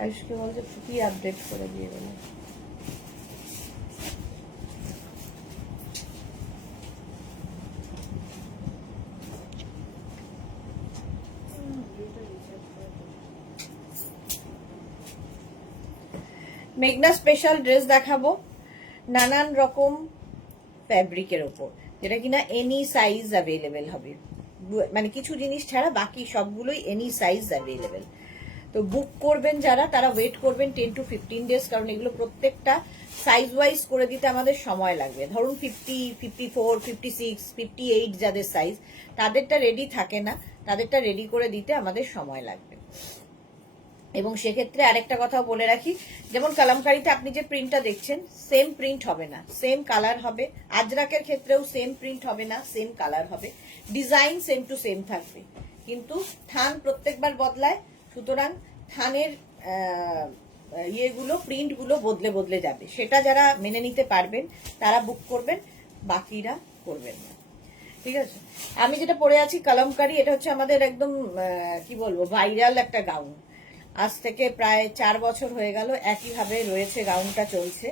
আয়ুষকে বলছে কি আপডেট করে দিয়ে গেল। মেঘনা স্পেশাল ড্রেস দেখাবো নানান রকম ফ্যাব্রিকের ওপর, যেটা কিনা এনি সাইজ অ্যাভেলেবেল হবে, মানে কিছু জিনিস ছাড়া বাকি সবগুলোই এনি সাইজ অ্যাভেলেবেল। তো বুক করবেন যারা, তারা ওয়েট করবেন 10 to 15 ডেজ, কারণ এগুলো প্রত্যেকটা সাইজ ওয়াইজ করে দিতে আমাদের সময় লাগবে। ধরুন 50, 54, 56, 58 যাদের সাইজ, তাদেরটা রেডি থাকে না, তাদেরটা রেডি করে দিতে আমাদের সময় লাগবে। এবং সেক্ষেত্রে আরেকটা কথাও বলে রাখি, যেমন কালামকারীতে আপনি যে প্রিন্টটা দেখছেন সেম প্রিন্ট হবে না, সেম কালার হবে। আজরাকের ক্ষেত্রেও সেম প্রিন্ট হবে না, সেম কালার হবে। ডিজাইন সেম টু সেম থাকবে, কিন্তু থান প্রত্যেকবার বদলায়, সুতরাং থানের ইয়েগুলো, প্রিন্টগুলো বদলে বদলে যাবে। সেটা যারা মেনে নিতে পারবেন তারা বুক করবেন, বাকিরা করবেন না। ঠিক আছে, আমি যেটা পরে আছি কালামকারী, এটা হচ্ছে আমাদের একদম কি বলবো ভাইরাল একটা গাউন। আজ থেকে প্রায় 4 বছর হয়ে গেল একইভাবে রয়েছে, গাউনটা চলছে।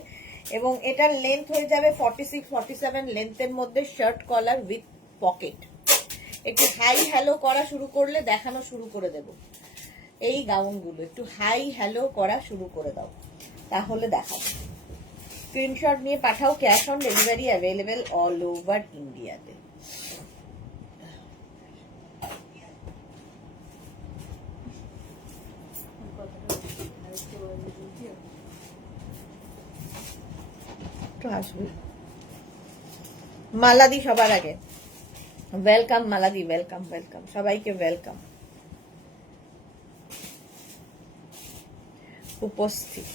এবং এটার লেন্থ হয়ে যাবে 46, 47 লেন্থের মধ্যে, শার্ট কলার উইথ পকেট। একটু হাই হ্যালো করা শুরু করলে দেখানো শুরু করে দেব। এই গাউনগুলো একটু হাই হ্যালো করা শুরু করে দাও, তাহলে দেখাবো। স্ক্রিনশট নিয়ে পাঠাও, cash on delivery available all over ইন্ডিয়াতে। আসবে মালাদি সবার আগে, ওয়েলকাম মালাদি, ওয়েলকাম ওয়েলকাম, সবাইকে ওয়েলকাম। উপস্থিত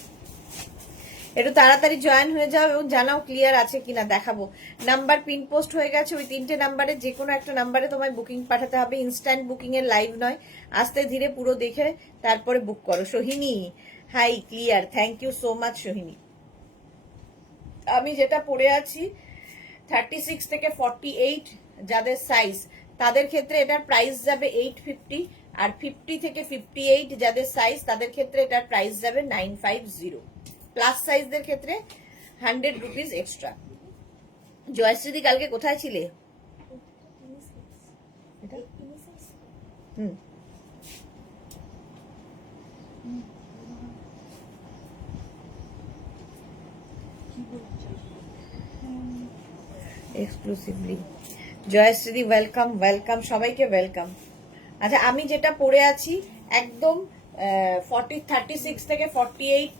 একটু তাড়াতাড়ি জয়েন হয়ে যাও এবং জানাও ক্লিয়ার আছে কিনা, দেখাবো। নাম্বার পিন পোস্ট হয়ে গেছে, ওই 3টে নাম্বারে যে কোনো একটা নাম্বারে তোমায় বুকিং পাঠাতে হবে। ইনস্ট্যান্ট বুকিং এর লাইভ নয়, আস্তে ধীরে পুরো দেখে তারপরে বুক করো। Sohini hi, clear, thank you so much Sohini. আমি যেটা পরে আছি 36 থেকে 48 যাদের সাইজ, তাদের ক্ষেত্রে এটার প্রাইস যাবে 850, আর 50 থেকে 58 যাদের সাইজ, তাদের ক্ষেত্রে এটার প্রাইস যাবে 950। প্লাস সাইজদের ক্ষেত্রে 100 রুপিস এক্সট্রা। জয়শ্রীদি কালকে কোথায় ছিলে? এক্সক্লুসিভলি জয়শ্রী, ওয়েলকাম ওয়েলকাম, সবাইকে ওয়েলকাম। আচ্ছা, আমি যেটা পরে আছি একদম 36 থেকে 48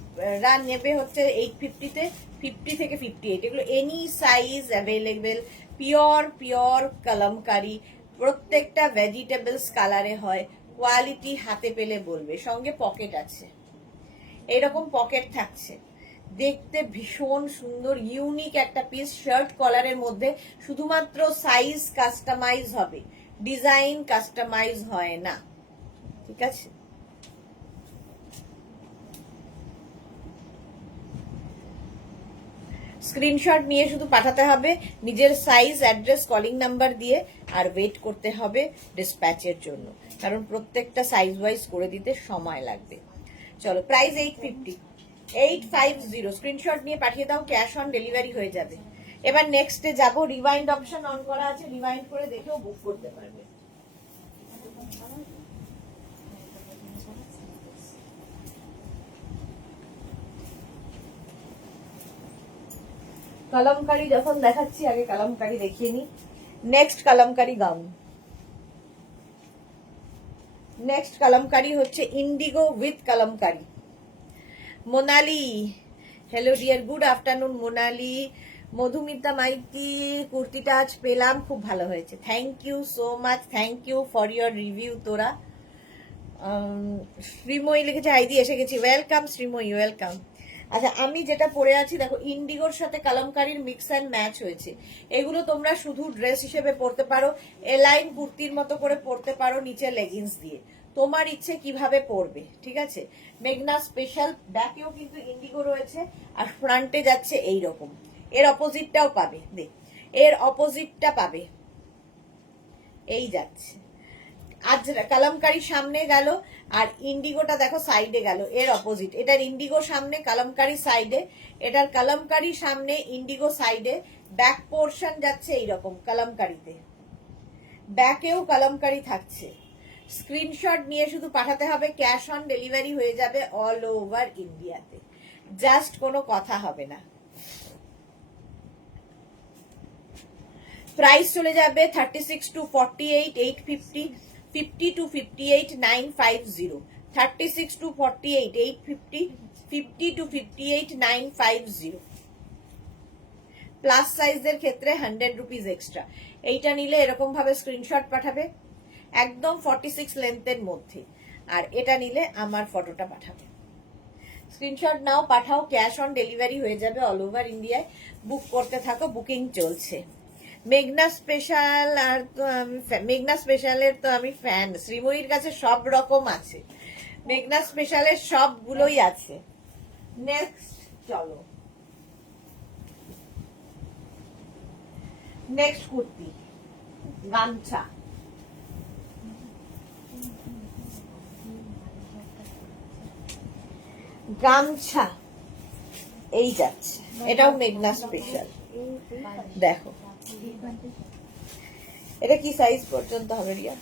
রা নেবে হচ্ছে 850-তে, 50 থেকে 58 এগুলো any size available, pure pure kalamkari, প্রত্যেকটা ভেজিটেবলস কালারে হয়, কোয়ালিটি হাতে পেলে বলবে। সঙ্গে পকেট আছে, এইরকম পকেট থাকছে, দেখতে ভীষণ সুন্দর ইউনিক একটা পিস। শার্ট কলারের মধ্যে শুধুমাত্র সাইজ কাস্টমাইজ হবে, ডিজাইন কাস্টমাইজ হয় না। ঠিক আছে, স্ক্রিনশট নিয়ে শুধু পাঠাতে হবে নিজের সাইজ, অ্যাড্রেস, কলিং নাম্বার দিয়ে, আর ওয়েট করতে হবে ডিসপ্যাচের জন্য, কারণ প্রত্যেকটা সাইজ ওয়াইজ করে দিতে সময় লাগবে। চলো, প্রাইস 850, 850, স্ক্রিনশট নিয়ে পাঠিয়ে দাও, ক্যাশ অন ডেলিভারি হয়ে যাবে। এবার নেক্সটে যাব, রিওয়াইন্ড অপশন অন করা আছে, রিওয়াইন্ড করে দেখেও বুক করতে পারবে। কালামকারি যখন দেখাচ্ছি, আগে কালামকারি দেখিয়ে নি। Next Kalamkari gown, next Kalamkari হচ্ছে indigo with Kalamkari. Monali, hello dear, good afternoon Monali. Madhumita Maity, কুর্তিটা আজ পেলাম, খুব ভালো হয়েছে, thank you so much, thank you for your review. তোরা শ্রীময়ী লিখেছে হাইদি এসে গেছি, ওয়েলকাম শ্রীময়ী, ওয়েলকাম। আচ্ছা, আমি যেটা পরে আছি দেখো, ইন্ডিগোর সাথে কালামকারির মিক্স অ্যান্ড ম্যাচ হয়েছে। এগুলো তোমরা শুধু ড্রেস হিসেবে পরতে পারো, এলাইন কুর্তির মতো করে পরতে পারো নিচে লেগিংস দিয়ে, তোমার ইচ্ছে কিভাবে পরবে। ঠিক আছে, মেঘনা স্পেশাল, ব্যাকেও কিন্তু ইন্ডিগো রয়েছে, আর ফ্রন্টে যাচ্ছে এইরকম। এর অপোজিটটাও পাবে, দেখ এর অপোজিটটা পাবে, এই যাচ্ছে। আজ কালামকারি সামনে গেল আর ইন্ডিগোটা দেখো সাইডে গেল, এর অপোজিট। এটার ইন্ডিগো সামনে, কালামকারি সাইডে, এটার কালামকারি সামনে, ইন্ডিগো সাইডে। ব্যাক পোর্শন যাচ্ছে এইরকম কালামকারিতে, ব্যাকেও কালামকারি থাকছে। স্ক্রিনশট নিয়ে শুধু পাঠাতে হবে, ক্যাশ অন ডেলিভারি হয়ে যাবে অল ওভার ইন্ডিয়াতে, জাস্ট কোনো কথা হবে না। প্রাইস চলে যাবে 36 to 48 850, 50 to 58 950, 36 to 48 850, 50 to 58 950। Plus সাইজের ক্ষেত্রে 100 রুপিস এক্সট্রা। এইটা নিলে এরকম ভাবে স্ক্রিনশট পাঠাবে একদম 46 লেন্থের মধ্যে, আর এটা নিলে আমার ফটোটা পাঠাবে। স্ক্রিনশট নাও, পাঠাও, ক্যাশ অন ডেলিভারি হয়ে যাবে অল ওভার ইন্ডিয়ায়। বুক করতে থাকো, বুকিং চলছে। মেঘনা স্পেশাল, আর তো আমি মেঘনা স্পেশালের তো আমি ফ্যান। শ্রীময়ীর কাছে সব রকম আছে, মেঘনা স্পেশালের সবগুলোই আছে। নেক্সট চলো, নেক্সট কুর্তি, গামছা। গামছা এই যাচ্ছে, এটাও মেঘনা স্পেশাল। দেখো এটা কি সাইজ পর্যন্ত হবে রিয়া?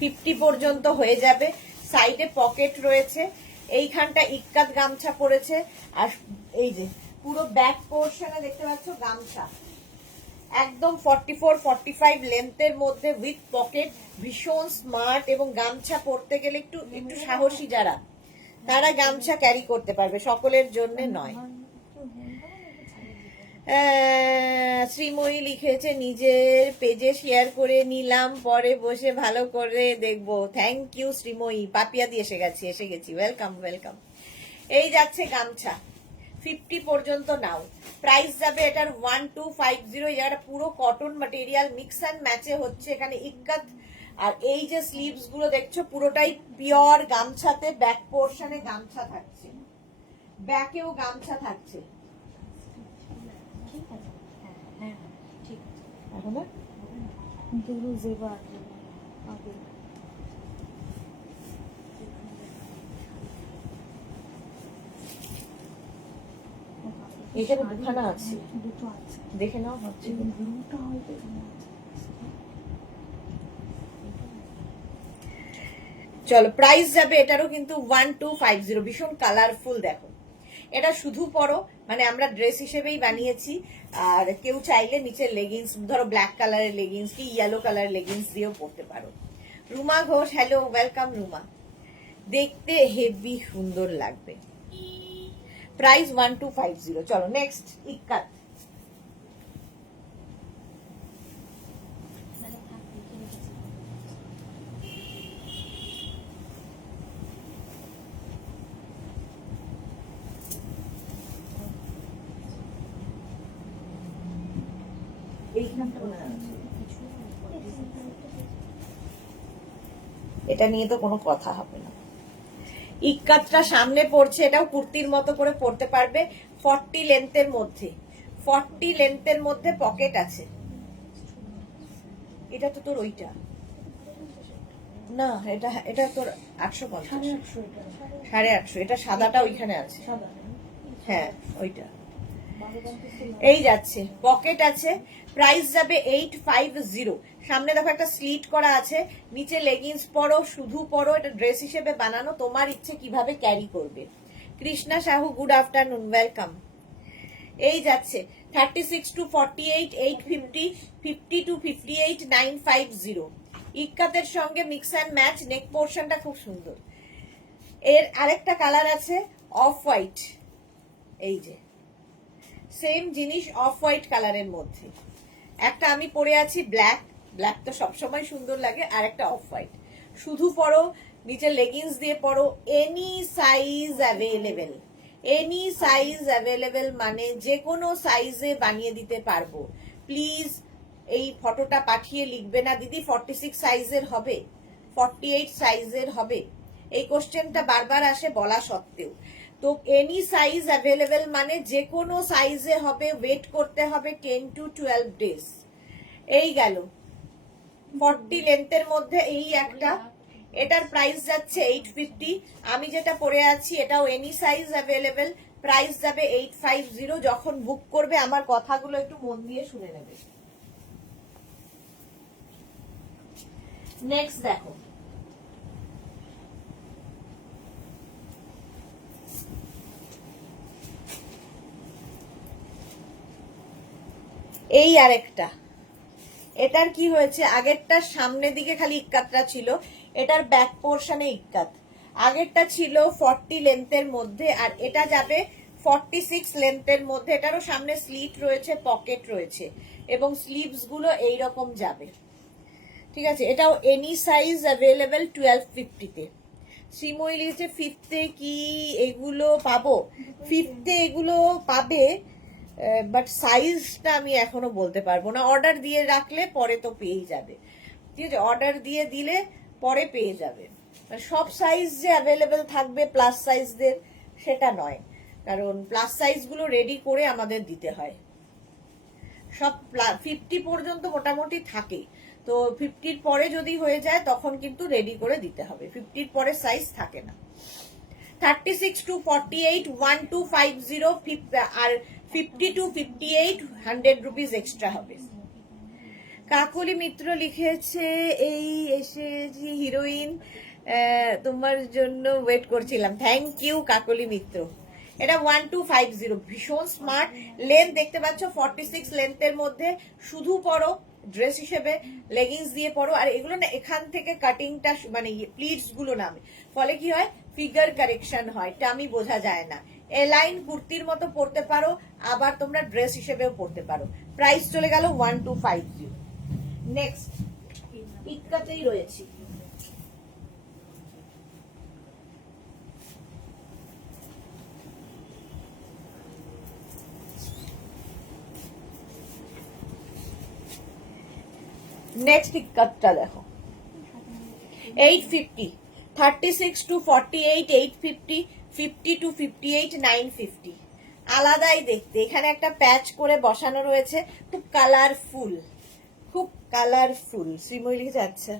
50 পর্যন্ত হয়ে যাবে। সাইডে পকেট রয়েছে, এইখানটা ইক্কাত গামছা পড়েছে, আর এই যে পুরো ব্যাক পোর্শনে দেখতে পাচ্ছ গামছা একদম 44-45 লেন্থের মধ্যে উইথ পকেট, ভীষণ স্মার্ট। এবং গামছা পরতে গেলে একটু একটু সাহসী যারা, তারা গামছা ক্যারি করতে পারবে, সকলের জন্য নয়। শ্রীময়ী লিখেছে নিজের পেজে শেয়ার করে নিলাম, পরে বসে ভালো করে দেখবো। Thank you Sreemoyee. পাপিয়া দিয়ে এসে গেছি। Welcome welcome. এই যাচ্ছে গামছা, 50 পর্যন্ত নাও। প্রাইস যাবে এটার 1250। এই জায়গাটা পুরো কটন ম্যাটেরিয়াল, মিক্স অ্যান্ড ম্যাচে হচ্ছে। এখানে ইক্কাত, আর এই যে স্লিভস গুলো দেখছো পুরোটাই পিওর গামছাতে। ব্যাক পোর্শনে গামছা থাকছে, ব্যাকেও গামছা থাকছে। এখানে দুখানা আছে, দেখে নাও। হচ্ছে চলো, প্রাইস যাবে এটারও কিন্তু 1250। ভীষণ কালারফুল। দেখো এটা শুধু পরো, মানে আমরা ড্রেস হিসেবেই বানিয়েছি। আর কেউ চাইলে নিচে লেগিংস, ধরো ব্ল্যাক কালারের লেগিংস কি ইয়েলো কালারের লেগিংস দিয়েও পরতে পারো। Ruma Ghosh, hello, welcome Ruma. দেখতে হেভি সুন্দর লাগবে। প্রাইস 1250। চলো নেক্সট, ইক্কাত। এটা নিয়ে তো কোনো কথা হবে না। ইক্কাতটা সামনে পড়ছে, এটাও কুর্তির মতো করে পড়তে পারবে। 40 লেন্থের মধ্যে, 40 লেন্থের মধ্যে পকেট আছে। এটা তো তোর ওইটা না, এটা এটা তোর 850, 850। এটা সাদাটা ওইখানে আছে, হ্যাঁ ওইটা। এই যাচ্ছে, পকেট আছে। প্রাইস যাবে 850। সামনে দেখো একটা স্লিট করা আছে, নিচে লেগিংস পরো, শুধু পরো। এটা ড্রেস হিসেবে বানানো, তোমার ইচ্ছে কিভাবে ক্যারি করবে। Krishna Sahu, good afternoon, welcome. এই যাচ্ছে 36 to 48 850, 50 to 58 950। ইক্কাতের সঙ্গে মিক্স অ্যান্ড ম্যাচ। নেক পোর্শনটা খুব সুন্দর। এর আরেকটা কালার আছে অফ হোয়াইট, এই যে সেম জিনিস অফ হোয়াইট কালারের মধ্যে। একটা আমি পরে আছি ব্ল্যাক, ব্ল্যাক তো সবসময় সুন্দর লাগে। আর একটা অফ হোয়াইট, শুধু পরো, নিচে লেগিংস দিয়ে পরো। Any size available, any size available, মানে যে কোনো সাইজে বানিয়ে দিতে পারবো। প্লিজ এই ফটোটা পাঠিয়ে লিখবে না দিদি 46 সাইজের হবে, 48 সাইজের হবে। এই কোশ্চেনটা বারবার আসে বলা সত্ত্বেও। তো এনি সাইজ অ্যাভেলেবেল মানে যে কোনো সাইজে হবে। ওয়েট করতে হবে 10 to 12 ডেজ। এই গেল 40 লেন্থের মধ্যে এই একটা, এটার প্রাইস যাচ্ছে 850। আমি যেটা পরে আছি এটাও এনি সাইজ অ্যাভেলেবেল, প্রাইস যাবে 850। যখন বুক করবে আমার কথাগুলো একটু মন দিয়ে শুনে নেবে। নেক্সট দেখো, এই আরেকটা, এটার কি হয়েছে, আগেরটার সামনের দিকে খালি ইক্কাতটা ছিল, এটার ব্যাক পোর্শনে ইক্কাত। আগেরটা ছিল 40 লেন্থের মধ্যে, আর এটা যাবে 46 লেন্থের মধ্যে। এটারও সামনে স্লিট রয়েছে, পকেট রয়েছে, এবং স্লিভস গুলো এইরকম যাবে। ঠিক আছে, এটাও এনি সাইজ অ্যাভেলেবেল 1250-তে। শ্রীময়ী লিখেছে ফিফথে কি এগুলো পাবো? ফিফথে এগুলো পাবে, বাট সাইজটা আমি এখনো বলতে পারবো না। অর্ডার দিয়ে রাখলে পরে তো পেয়েই যাবে। ঠিক আছে, অর্ডার দিয়ে দিলে পরে পেয়ে যাবে। সব সাইজ যে অ্যাভেলেবেল থাকবে প্লাস সাইজদের সেটা নয়, কারণ প্লাস সাইজগুলো রেডি করে আমাদের দিতে হয়। সব 50 পর্যন্ত মোটামুটি থাকে, তো 50-র পরে যদি হয়ে যায় তখন কিন্তু রেডি করে দিতে হবে, 50-র পরে সাইজ থাকে না। 36 to 48 1250, আর 50 to 58 100 রুপিস এক্সট্রা হবে। কাকলি মিত্র লিখেছে এই এসেছি হিরোইন, তোমার জন্য ওয়েট করছিলাম। থ্যাংক ইউ কাকলি মিত্র। এটা 1250, ভীষণ স্মার্ট। লেন্থ দেখতে পাচ্ছ 46 লেন্থের মধ্যে, শুধু পরো ড্রেস হিসেবে, লেগিংস দিয়ে পরো। আর এগুলো না এখান থেকে কাটিংটা মানে প্লিটস গুলো নামে, ফলে কি হয় ফিগার কারেকশন হয়, টামি বোঝা যায় না। এলাইন কুর্তির মতো পরতে পারো, আবার তোমরা ড্রেস হিসেবেও পরতে পারো। প্রাইস চলে গেল 1250। নেক্সট ইক্কাতেই রয়েছি। নেক্সট ইক্কাতটা দেখো 850, 36 to 48 850, 50 to 58 950। আলাদাই দেখতে, এখানে একটা প্যাচ করে বসানো রয়েছে, খুব কালারফুল, খুব কালারফুল। শ্রীময়ী যাচ্ছে,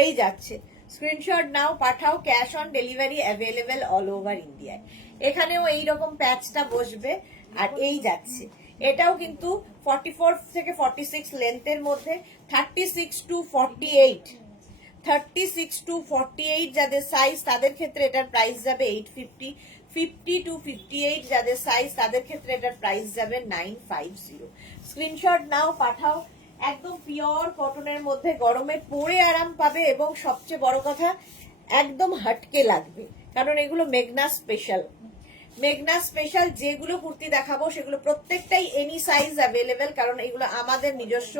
এই যাচ্ছে, স্ক্রিনশট নাও, পাঠাও। Cash on delivery available all over ইন্ডিয়ায়। এখানেও এইরকম প্যাচটা বসবে, আর এই যাচ্ছে। এটাও কিন্তু 44 থেকে 46 লেন্থের মধ্যে, 36 to 48, 36 to 48 যাদের সাইজ তাদের ক্ষেত্রে এটার প্রাইস যাবে 850, 50 to 58 যাদের সাইজ তাদের ক্ষেত্রে এটার প্রাইস যাবে 950। স্ক্রিনশট নাও, পাঠাও। একদম পিওর কটনের মধ্যে, গরমে পরে আরাম পাবে, এবং সবচেয়ে বড় কথা একদম হাটকে লাগবে, কারণ এগুলো মেঘনা স্পেশাল। মেঘনা স্পেশাল যেগুলো কুর্তি দেখাবো সেগুলো প্রত্যেকটাই এনি সাইজ অ্যাভেলেবেল, কারণ এগুলো আমাদের নিজস্ব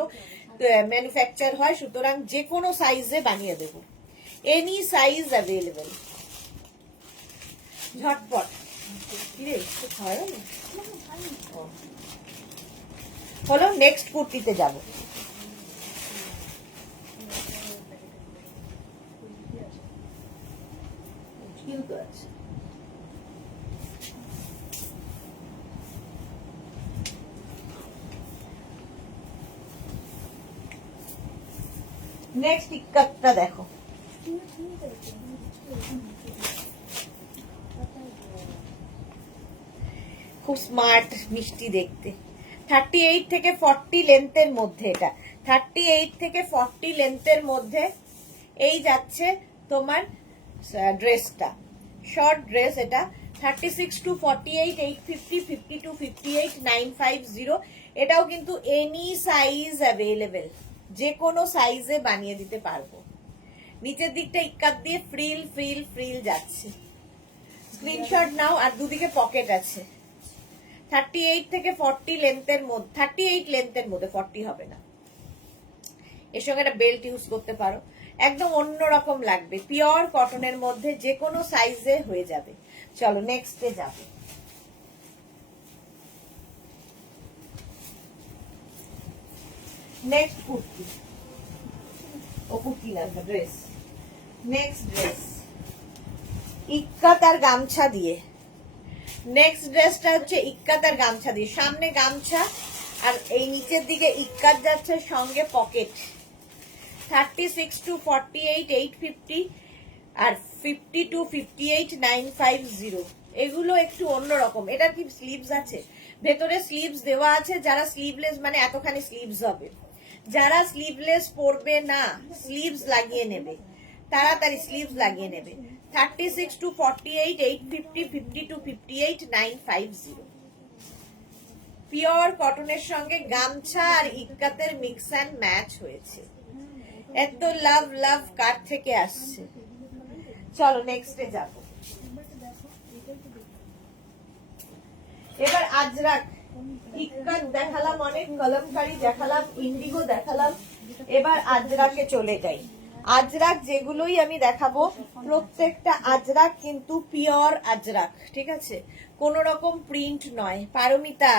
ম্যানুফ্যাকচার হয়, সুতরাং যে কোনো সাইজে বানিয়ে দেবো, এনি সাইজ অ্যাভেলেবেল। ঝটপট হলো। নেক্সট কুর্তিতে যাব। নেক্সট ইক্কাতটা দেখো, খুব স্মার্ট মিষ্টি দেখতে। 38 থেকে 40 লেন্থের মধ্যে, এটা 38 থেকে 40 লেন্থের মধ্যে এই যাচ্ছে তোমার ড্রেসটা, শর্ট ড্রেস। এটা 36 to 48 850, 50 to 58 950। এটাও কিন্তু এনি সাইজ অ্যাভেলেবেল, যে কোনো সাইজে বানিয়ে দিতে পারবো। নিচের দিকটা ইক্কাত দিয়ে ফ্রিল ফ্রিল ফ্রিল যাচ্ছে। স্ক্রিনশট নাও, আর দুদিকে পকেট আছে। 38 থেকে 40 লেন্থের মধ্যে, 38 লেন্থের মধ্যে, 40 হবে না। এর সঙ্গে একটা বেল্ট ইউজ করতে পারো, একদম অন্যরকম লাগবে। পিওর কটনের মধ্যে যে কোনো সাইজে হয়ে যাবে। চলো নেক্সটে যাবে। নেক্সট কুর্তি, ও কুর্তি না ড্রেস। নেক্সট ড্রেস ইক্কাত আর গামছা দিয়ে। নেক্সট ড্রেসটা হচ্ছে ইক্কাত আর গামছা দিয়ে, সামনে গামছা আর এই নিচের দিকে ইক্কাত যাচ্ছে, সঙ্গে পকেট। 36 to 48 850 R 50 to 58 950। এগুলো একটু অন্যরকম। এটার কি স্লিভস আছে? ভেতরে স্লিভস দেওয়া আছে। যারা স্লিভলেস মানে এতখানি স্লিভস হবে, যারা স্লিভলেস পরবে না স্লিভস লাগিয়ে নেবে, তাড়াতাড়ি স্লিভস লাগিয়ে নেবে। 36 to 48 850 50 to 58 950। পিওর কটনের সঙ্গে গামছা আর ইক্কাতের মিক্স অ্যান্ড ম্যাচ হয়েছে। এত লাভ লাভ কার থেকে আসছে। চলো নেক্সটে যাব। এবার আজরাক, ইক্কাত দেখালাম, অনেক কলমকারি দেখালাম, ইন্ডিগো দেখালাম, এবার আজরাকে চলে যাই। আজরাক যেগুলোই আমি দেখাবো প্রত্যেকটা আজরাক কিন্তু পিওর আজরাক, ঠিক আছে, কোন রকম প্রিন্ট নয়। পারমিতা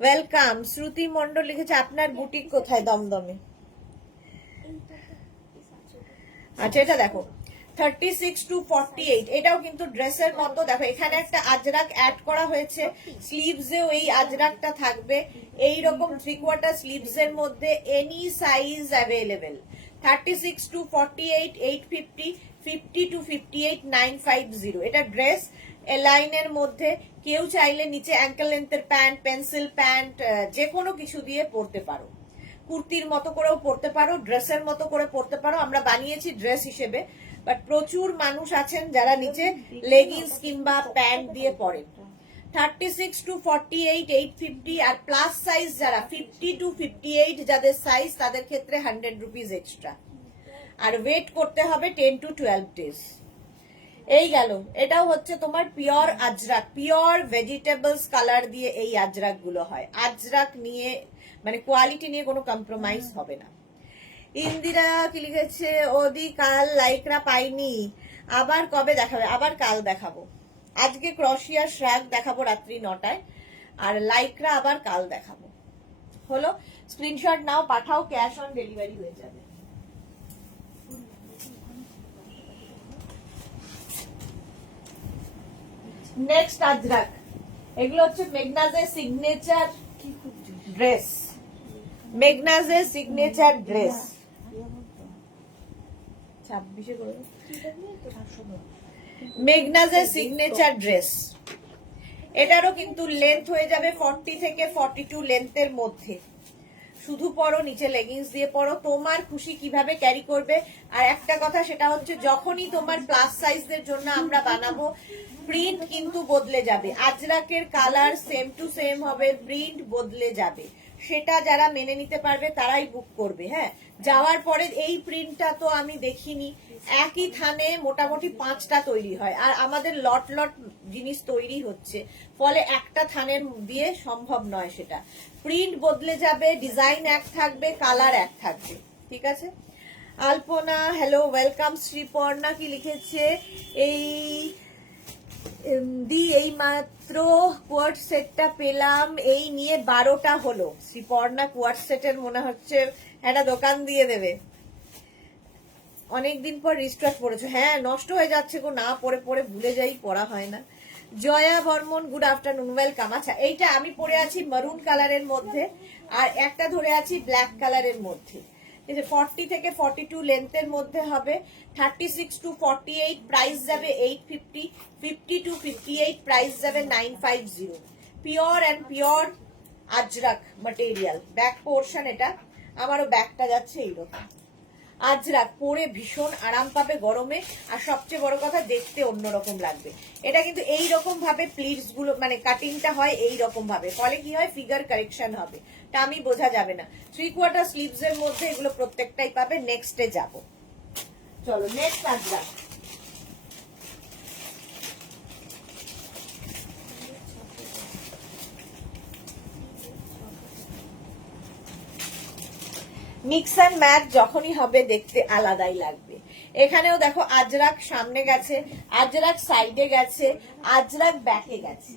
ওয়েলকাম। শ্রুতি মন্ডল লিখেছে আপনার বুটিক কোথায়? দমদমে। আচ্ছা এটা দেখো 36 to 48, এটাও কিন্তু ড্রেসের মতো। দেখো এখানে একটা আজরাক অ্যাড করা হয়েছে, স্লিভসেও এই আজরাকটা থাকবে। এইরকম 3/4 স্লিভস এর মধ্যে any size available. 36 to 48 850 50 to 58 950। এটা ড্রেস লাইনের মধ্যে। কেউ চাইলে নিচে অ্যাঙ্কেল লেন্থের প্যান্ট, পেন্সিল প্যান্ট, যে কোনো কিছু দিয়ে পরতে পারো। কুর্তির মতো করেও পরতে পারো, ড্রেসের মতো করে পরতে পারো। আমরা বানিয়েছি ড্রেস হিসেবে, বাট প্রচুর মানুষ আছেন যারা নিচে লেগিংস কিংবা প্যান্ট দিয়ে পরেন। 36 to 48 850। আর প্লাস সাইজ যারা 50 to 58 যাদের সাইজ, তাদের ক্ষেত্রে 100 রুপিস এক্সট্রা। আর ওয়েট করতে হবে 10 to 12 ডেজ। এই গেল। এটাও হচ্ছে তোমার pure Ajrak, pure vegetables colour দিয়ে এই আজরাক গুলো হয়। আজরাক নিয়ে মানে কোয়ালিটি নিয়ে কোনো কম্প্রোমাইজ হবে না। ইন্দিরা কি লিখেছে? ওদি কাল লাইকরা পাইনি, আবার কবে দেখাবে? আবার কাল দেখাবো। আজকে ক্রশিয়া শ্রাগ দেখাবো রাত্রি 9টায়, আর লাইকরা আবার কাল দেখাবো। হলো, স্ক্রিনশট নাও, পাঠাও, ক্যাশ অন ডেলিভারি হয়ে যাবে। নেক্সট আজরাক, এগুলো হচ্ছে মেঘনাজের সিগনেচার ড্রেস। মেঘনাজের সিগনেচার ড্রেস 26 করে মেঘনাজের সিগনেচার ড্রেস। এটারও কিন্তু লেন্থ হয়ে যাবে 40 থেকে 42 লেন্থের মধ্যে। শুধু পরো, নিচে লেগিংস দিয়ে পরো, তোমার খুশি কিভাবে ক্যারি করবে। আর একটা কথা, সেটা হচ্ছে যখনই তোমার প্লাস সাইজদের জন্য আমরা বানাবো, প্রিন্ট কিন্তু বদলে যাবে। আজরাকের কালার সেম টু সেম হবে, প্রিন্ট বদলে যাবে। সেটা যারা মেনে নিতে পারবে তারাই বুক করবে। হ্যাঁ, যাওয়ার পরে এই প্রিন্টটা তো আমি দেখিনি, একই থানে মোটামুটি 5টা তৈরি হয়, আর আমাদের লট লট জিনিস তৈরি হচ্ছে, ফলে একটা থানের দিয়ে সম্ভব নয়। সেটা প্রিন্ট বদলে যাবে, ডিজাইন এক থাকবে, কালার এক থাকবে। ঠিক আছে। আলপনা হ্যালো, ওয়েলকাম। শ্রীপর্ণা কি লিখেছে? এই এই মাত্র কোয়ার্ট সেটটা পেলাম, এই নিয়ে 12টা হলো। শ্রীপর্ণা কোয়ার্ট সেটের মনে হচ্ছে একটা দোকান দিয়ে দেবে। অনেকদিন পর রিস্টক পড়েছো। হ্যাঁ, নষ্ট হয়ে যাচ্ছে গো, না পরে পরে ভুলে যাই, পড়া হয় না। Jaya Barman good afternoon, welcome. আচ্ছা, এইটা আমি পরে আছি মারুন কালারের মধ্যে, আর একটা ধরে আছি ব্ল্যাক কালারের মধ্যে। 40 থেকে 42 লেন্থের মধ্যে হবে। 36 to 48 প্রাইস যাবে 850, 50 to 58 প্রাইস যাবে 950। Pure and pure Ajrak material. Back portion এটা, আমারও ব্যাকটা যাচ্ছে এইরকম। আজরাক পরে ভীষণ আরাম পাবে গরমে, আর সবচেয়ে বড় কথা দেখতে অন্যরকম লাগবে। এটা কিন্তু এই রকম ভাবে প্লিটস গুলো মানে কাটিংটা হয় এই রকম ভাবে, ফলে কি হয় ফিগার কারেকশন হবে, তা আমি বোঝা যাবে না। 3/4 স্লিভস এর মধ্যে এগুলো প্রত্যেকটাই পাবে। নেক্সটে যাব, চলো next Ajrak. Mix and match যখনই হবে দেখতে আলাদাই লাগবে। এখানেও দেখো আজরাক সামনে গেছে, আজরাক সাইডে গেছে, আজরাক ব্যাকে গেছে।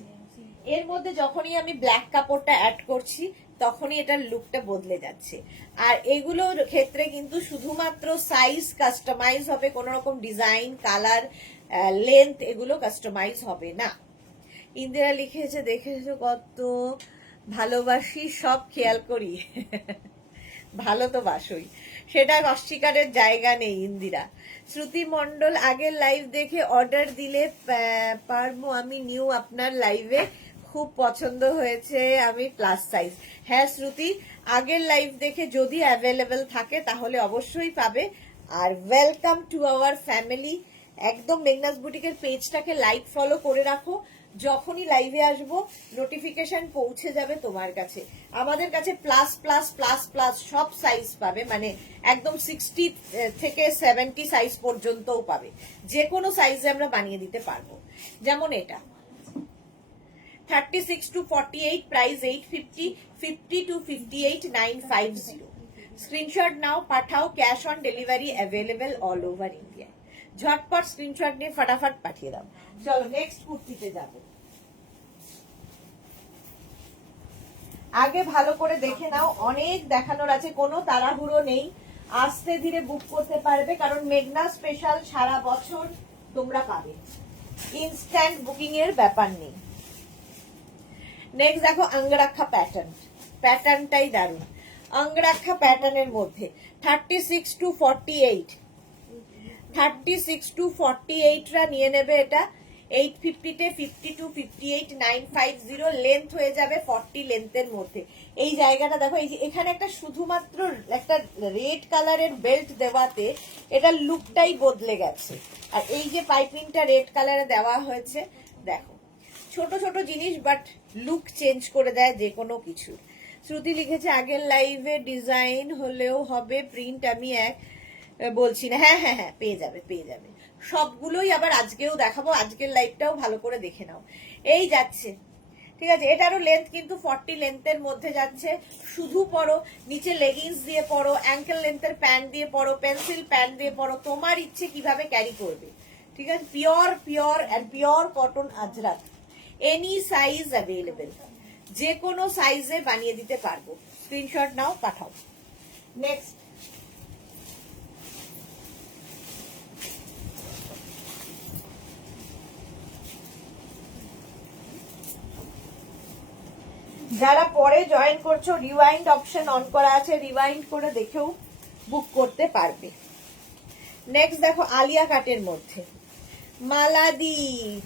এর মধ্যে যখনই আমি ব্ল্যাক কাপড়টা অ্যাড করছি তখনই এটার লুকটা বদলে যাচ্ছে। আর এগুলোর ক্ষেত্রে কিন্তু শুধুমাত্র সাইজ কাস্টমাইজ হবে, কোন রকম ডিজাইন, কালার, লেন্থ এগুলো কাস্টমাইজ হবে না। ইন্দিরা লিখেছে দেখেছো কত ভালোবাসি, সব খেয়াল করি। ভালো তো বাসই, সেটা অস্বীকারের জায়গা নেই ইন্দিরা। শ্রুতি মণ্ডল, আগের লাইভ দেখে অর্ডার দিলে পারবো? আমি নিউ আপনার লাইভে, খুব পছন্দ হয়েছে, আমি প্লাস সাইজ। হ্যাঁ শ্রুতি, আগের লাইভ দেখে যদি অ্যাভেলেবেল থাকে তাহলে অবশ্যই পাবে। আর ওয়েলকাম টু আওয়ার ফ্যামিলি। একদম মেঘনাস বুটিকের পেজটাকে লাইক ফলো করে রাখো, যখনই লাইভে আসবো নোটিফিকেশন পৌঁছে যাবে তোমার কাছে। আমাদের কাছে প্লাস প্লাস প্লাস প্লাস সব সাইজ পাবে, মানে একদম 60 থেকে 70 সাইজ পর্যন্তও পাবে, যে কোনো সাইজে আমরা বানিয়ে দিতে পারবো। যেমন এটা 36 to 48, প্রাইস 850, 50 to 58 950। স্ক্রিনশট নাও, পাঠাও, cash on delivery available all over India. ঝটপট স্ক্রিনশট নিয়ে ফটাফট পাঠিয়ে দাও। চলো নেক্সট কুর্তিতে যাব। আগে ভালো করে দেখে নাও, অনেক দেখানোর আছে, কোনো তাড়াহুড়ো নেই, আস্তে ধীরে বুক করতে পারবে, কারণ মেঘনা স্পেশাল সারা বছর তোমরা পাবে, ইনস্ট্যান্ট বুকিং এর ব্যাপার নেই। নেক্সট দেখো অঙ্গরাক্ষা প্যাটার্ন, প্যাটার্নটাই দারুণ। অঙ্গরাক্ষা প্যাটার্নের মধ্যে 36 to 48, 36 to 48 রা নিয়ে নেবে এটা 850 তে, 50 to 58 950। লেন্থ হয়ে যাবে 40 লেন্থের মধ্যে। এই জায়গাটা দেখো, এই যে এখানে একটা শুধুমাত্র একটা রেড কালারের বেল্ট দেওয়াতে এটা লুকটাই বদলে গেছে। আর এই যে পাইপিংটা রেড কালারে দেওয়া হয়েছে, দেখো ছোট ছোট জিনিস বাট লুক চেঞ্জ করে দেয় যে কোনো কিছু। শ্রুতি লিখেছে আগের লাইভে ডিজাইন হলেও হবে, প্রিন্ট আমি এক বলছি না। হ্যাঁ হ্যাঁ হ্যাঁ, পেয়ে যাবে পেয়ে যাবে, সবগুলোই আবার আজকেও দেখাবো, আজকের লাইভটাও ভালো করে দেখে নাও। এই যাচ্ছে, ঠিক আছে, এটারও লেন্থ কিন্তু 40 লেন্থের মধ্যে যাচ্ছে। শুধু পরো, নিচে লেগিংস দিয়ে পরো, অ্যাঙ্কেল লেন্থের প্যান্ট দিয়ে পরো, পেন্সিল প্যান্ট দিয়ে পরো, তোমার ইচ্ছে কিভাবে ক্যারি করবে, ঠিক আছে। Pure pure and pure cotton Ajrak, any size available, যে কোনো সাইজে বানিয়ে দিতে পারবো। স্ক্রিনশট নাও, পাঠাও। নেক্সট যারা পরে জয়েন করছো, রিওয়াইন্ড অপশন অন করা আছে, রিওয়াইন্ড করে দেখেও বুক করতে পারবে। নেক্সট দেখো আলিয়া কাটের মধ্যে, মালাদি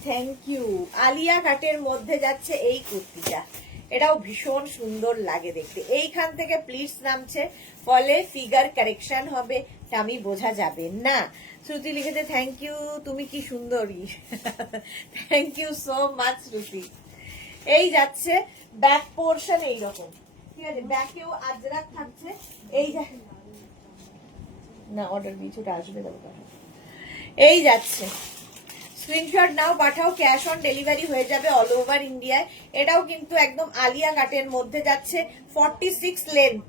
থ্যাংক ইউ। আলিয়া কাটের মধ্যে যাচ্ছে এই কুর্তিটা, এটাও ভীষণ সুন্দর লাগে দেখতে। এইখান থেকে প্লিটস নামছে, ফলে ফিগার কারেকশন হবে, আমি বোঝা যাবে না। শ্রুতি লিখেছে থ্যাংক ইউ, তুমি কি সুন্দরী। থ্যাংক ইউ সো মাচ শ্রুতি। এই যাচ্ছে ব্যাক পোর্শন এইরকম, ঠিক আছে, ব্যাকেও আজরাক থাকছে। এই না অর্ডার কিছুটা আসবে, এই যাচ্ছে, স্ক্রিনশট নাও, পাঠাও, ক্যাশ অন ডেলিভারি হয়ে যাবে অল ওভার ইন্ডিয়ায়। এটাও কিন্তু একদম আলিয়া কাটের মধ্যে যাচ্ছে, 46 লেন্থ,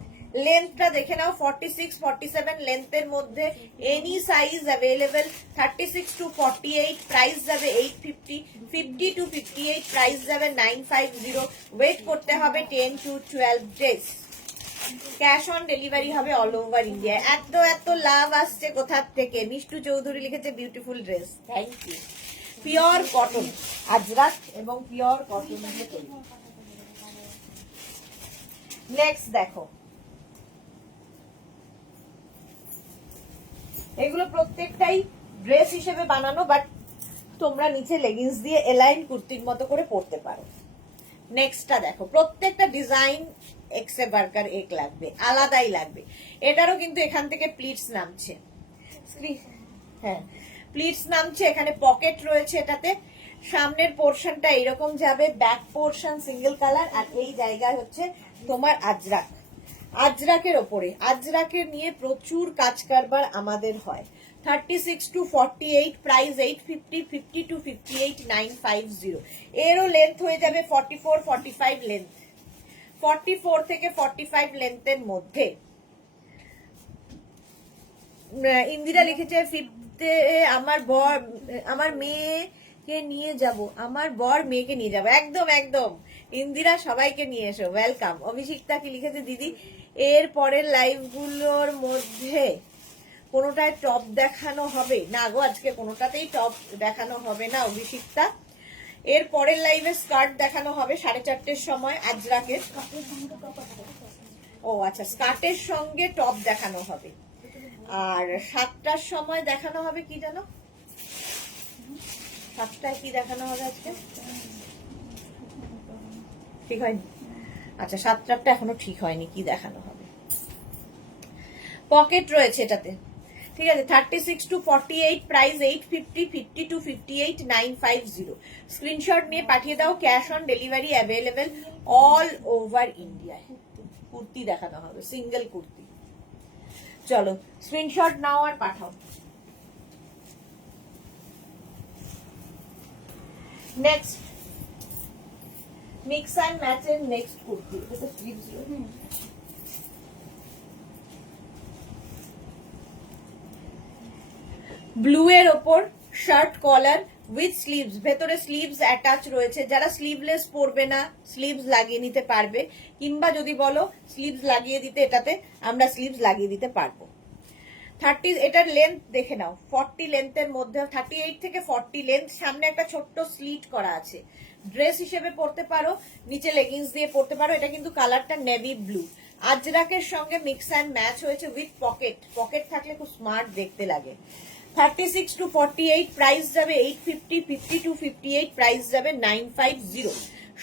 লেন্থটা দেখে নাও, 46 47 লেন্থের মধ্যে, any size available. 36 to 48, price যাবে 850, 50 to 58, প্রাইস যাবে 950। ওয়েট করতে হবে 10 to 12 days, cash on delivery হবে অল ওভার ইন্ডিয়া। এত এত লাভ আসছে কোথার থেকে। মিষ্টু চৌধুরী লিখেছে beautiful dress, thank you. Pure cotton ajrak এবং পিওর কটন। নেক্সট দেখো, এগুলো প্রত্যেকটাই ড্রেস হিসেবে বানানো, বাট তোমরা নিচে লেগিংস দিয়ে এলাইন কুর্তির মতো করে পরতে পারো। নেক্সটটা দেখো, প্রত্যেকটা ডিজাইন এক্সে বার্কার এক লাগবে, আলাদাই লাগবে। এটারও কিন্তু এখান থেকে প্লিটস নামছে, হ্যাঁ প্লিটস নামছে, এখানে পকেট রয়েছে এটাতে। সামনের পোর্শনটা এরকম যাবে, ব্যাক পোর্শন সিঙ্গেল কালার, আর এই জায়গায় হচ্ছে তোমার আজরাক। আজরাকের ওপরে, আজরাকের নিয়ে প্রচুর কাজ কারবার আমাদের হয়। 36 to 48, প্রাইস 850, 50 to 58 950। এরও লেন্থ হয়ে যাবে 44 45 লেন্থ, 44 থেকে 45 লেন্থের মধ্যে। ইন্দিরা লিখেছে ফিফতে আমার বর, আমার মেয়েকে নিয়ে যাব, আমার বর মেয়েকে নিয়ে যাব, একদম একদম ইন্দিরা, সবাইকে নিয়ে এসো, ওয়েলকাম। অভিষিক্তা কি লিখেছে, দিদি এর পরের লাইভগুলোর মধ্যে কোনোটায় টপ দেখানো হবে না গো, আজকে কোনোটাতেই টপ দেখানো হবে না অভিষিক্তা। এর পরের লাইভে স্কার্ট দেখানো হবে 4:30 সময় আজরাকের। ও আচ্ছা, স্কার্টের সঙ্গে টপ দেখানো হবে। আর 7টার সময় দেখানো হবে কি জানো, 7টায় কি দেখানো হবে আজকে, ঠিক হয়নি? আচ্ছা, 7টারটা এখনো ঠিক হয়নি, কি দেখানো হবে। পকেট রয়েছে এটাতে, ঠিক আছে। 36 to 48, প্রাইস 850, 50 to 58, 950। স্ক্রিনশট নিয়ে পাঠিয়ে দাও। Cash on delivery available all over ইন্ডিয়ায়। কুর্তি দেখানো হবে, সিঙ্গেল কুর্তি। চলো স্ক্রিনশট নাও আর পাঠাও। নেক্সট মিক্স অ্যান্ড ম্যাচের নেক্সট কুর্তি, এটা স্লিভস ব্লু এর ওপর শার্ট কলার উইথ স্লিভস, ভেতরে স্লিভস অ্যাটাচ রয়েছে। যারা স্লিভলেস পরবে না স্লিভস লাগিয়ে নিতে পারবে, কিংবা যদি বলো স্লিভস লাগিয়ে দিতে, এটাতে আমরা স্লিভস লাগিয়ে দিতে পারবো। 30, এটার লেন্থ দেখে নাও, 40 লেন্থের মধ্যে, 38 থেকে 40 লেন্থ। সামনে একটা ছোট্ট স্লিট করা আছে। ড্রেস হিসেবে পরতে পারো, নিচে লেগিংস দিয়ে পরতে পারো। এটা কিন্তু কালারটা নেভি ব্লু, আজরাকের সঙ্গে মিক্স অ্যান্ড ম্যাচ হয়েছে উইথ পকেট। পকেট থাকলে খুব স্মার্ট দেখতে লাগে। 36 to 48, প্রাইস যাবে 850, 50 to 58, প্রাইস যাবে 950।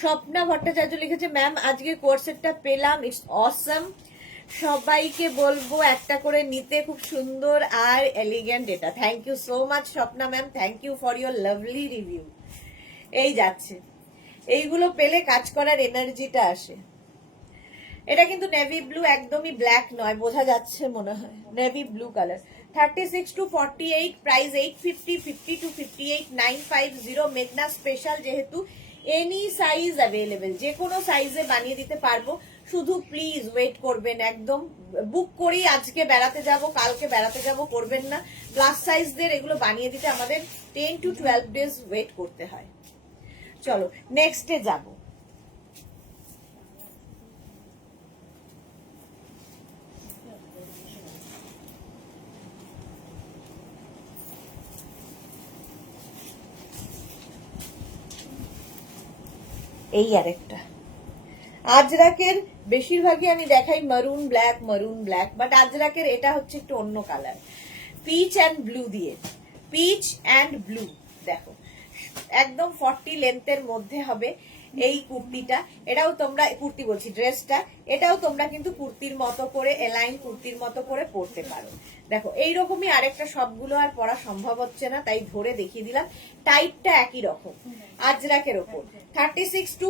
স্বপ্না ভট্টাচার্য লিখেছে, ম্যাম আজকে কোর্সেটটা পেলাম, ইটস অসম। সবাইকে বলবো একটা করে নিতে, খুব সুন্দর আর এলিগেন্ট এটা। Thank you so much Swapna ma'am, thank you for your lovely review. এই যাচ্ছে, এইগুলো পেলে কাজ করার এনার্জিটা আসে। এটা কিন্তু নেভি ব্লু, একদমই ব্ল্যাক নয়, বোঝা যাচ্ছে মনে হয়, navy blue colour. 36 to 48, price 850, 50 to 58, 950। মেঘনা স্পেশাল যেহেতু, এনি সাইজ অ্যাভেলেবেল, যে কোনো সাইজে বানিয়ে দিতে পারবো। শুধু প্লিজ ওয়েট করবেন, একদম বুক করি আজকে বেড়াতে যাব, কালকে বেড়াতে যাব করবেন না। প্লাস সাইজদের এগুলো বানিয়ে দিতে আমাদের 10 to 12 ডেজ ওয়েট করতে হয়। চলো নেক্সটে যাব। এই আরেকটা আজরাকের, বেশিরভাগই আমি দেখাই মারুন ব্ল্যাক, বাট আজরাকের এটা হচ্ছে একটু অন্য কালার, পিচ অ্যান্ড ব্লু দিয়ে, পিচ অ্যান্ড ব্লু। দেখো একদম 40 লেন্থের মধ্যে হবে এই কুর্তিটা। এটাও তোমরা, কুর্তি বলছি ড্রেসটা, এটাও তোমরা কিন্তু কুর্তির মতো করে, এলাইন কুর্তির মতো করে পরতে পারো। দেখো এইরকমই আরেকটা, সবগুলো আর পরা সম্ভব হচ্ছে না তাই ধরে দেখিয়ে দিলাম। টাইপটা একই রকম, আজরাকের ওপর। 36 to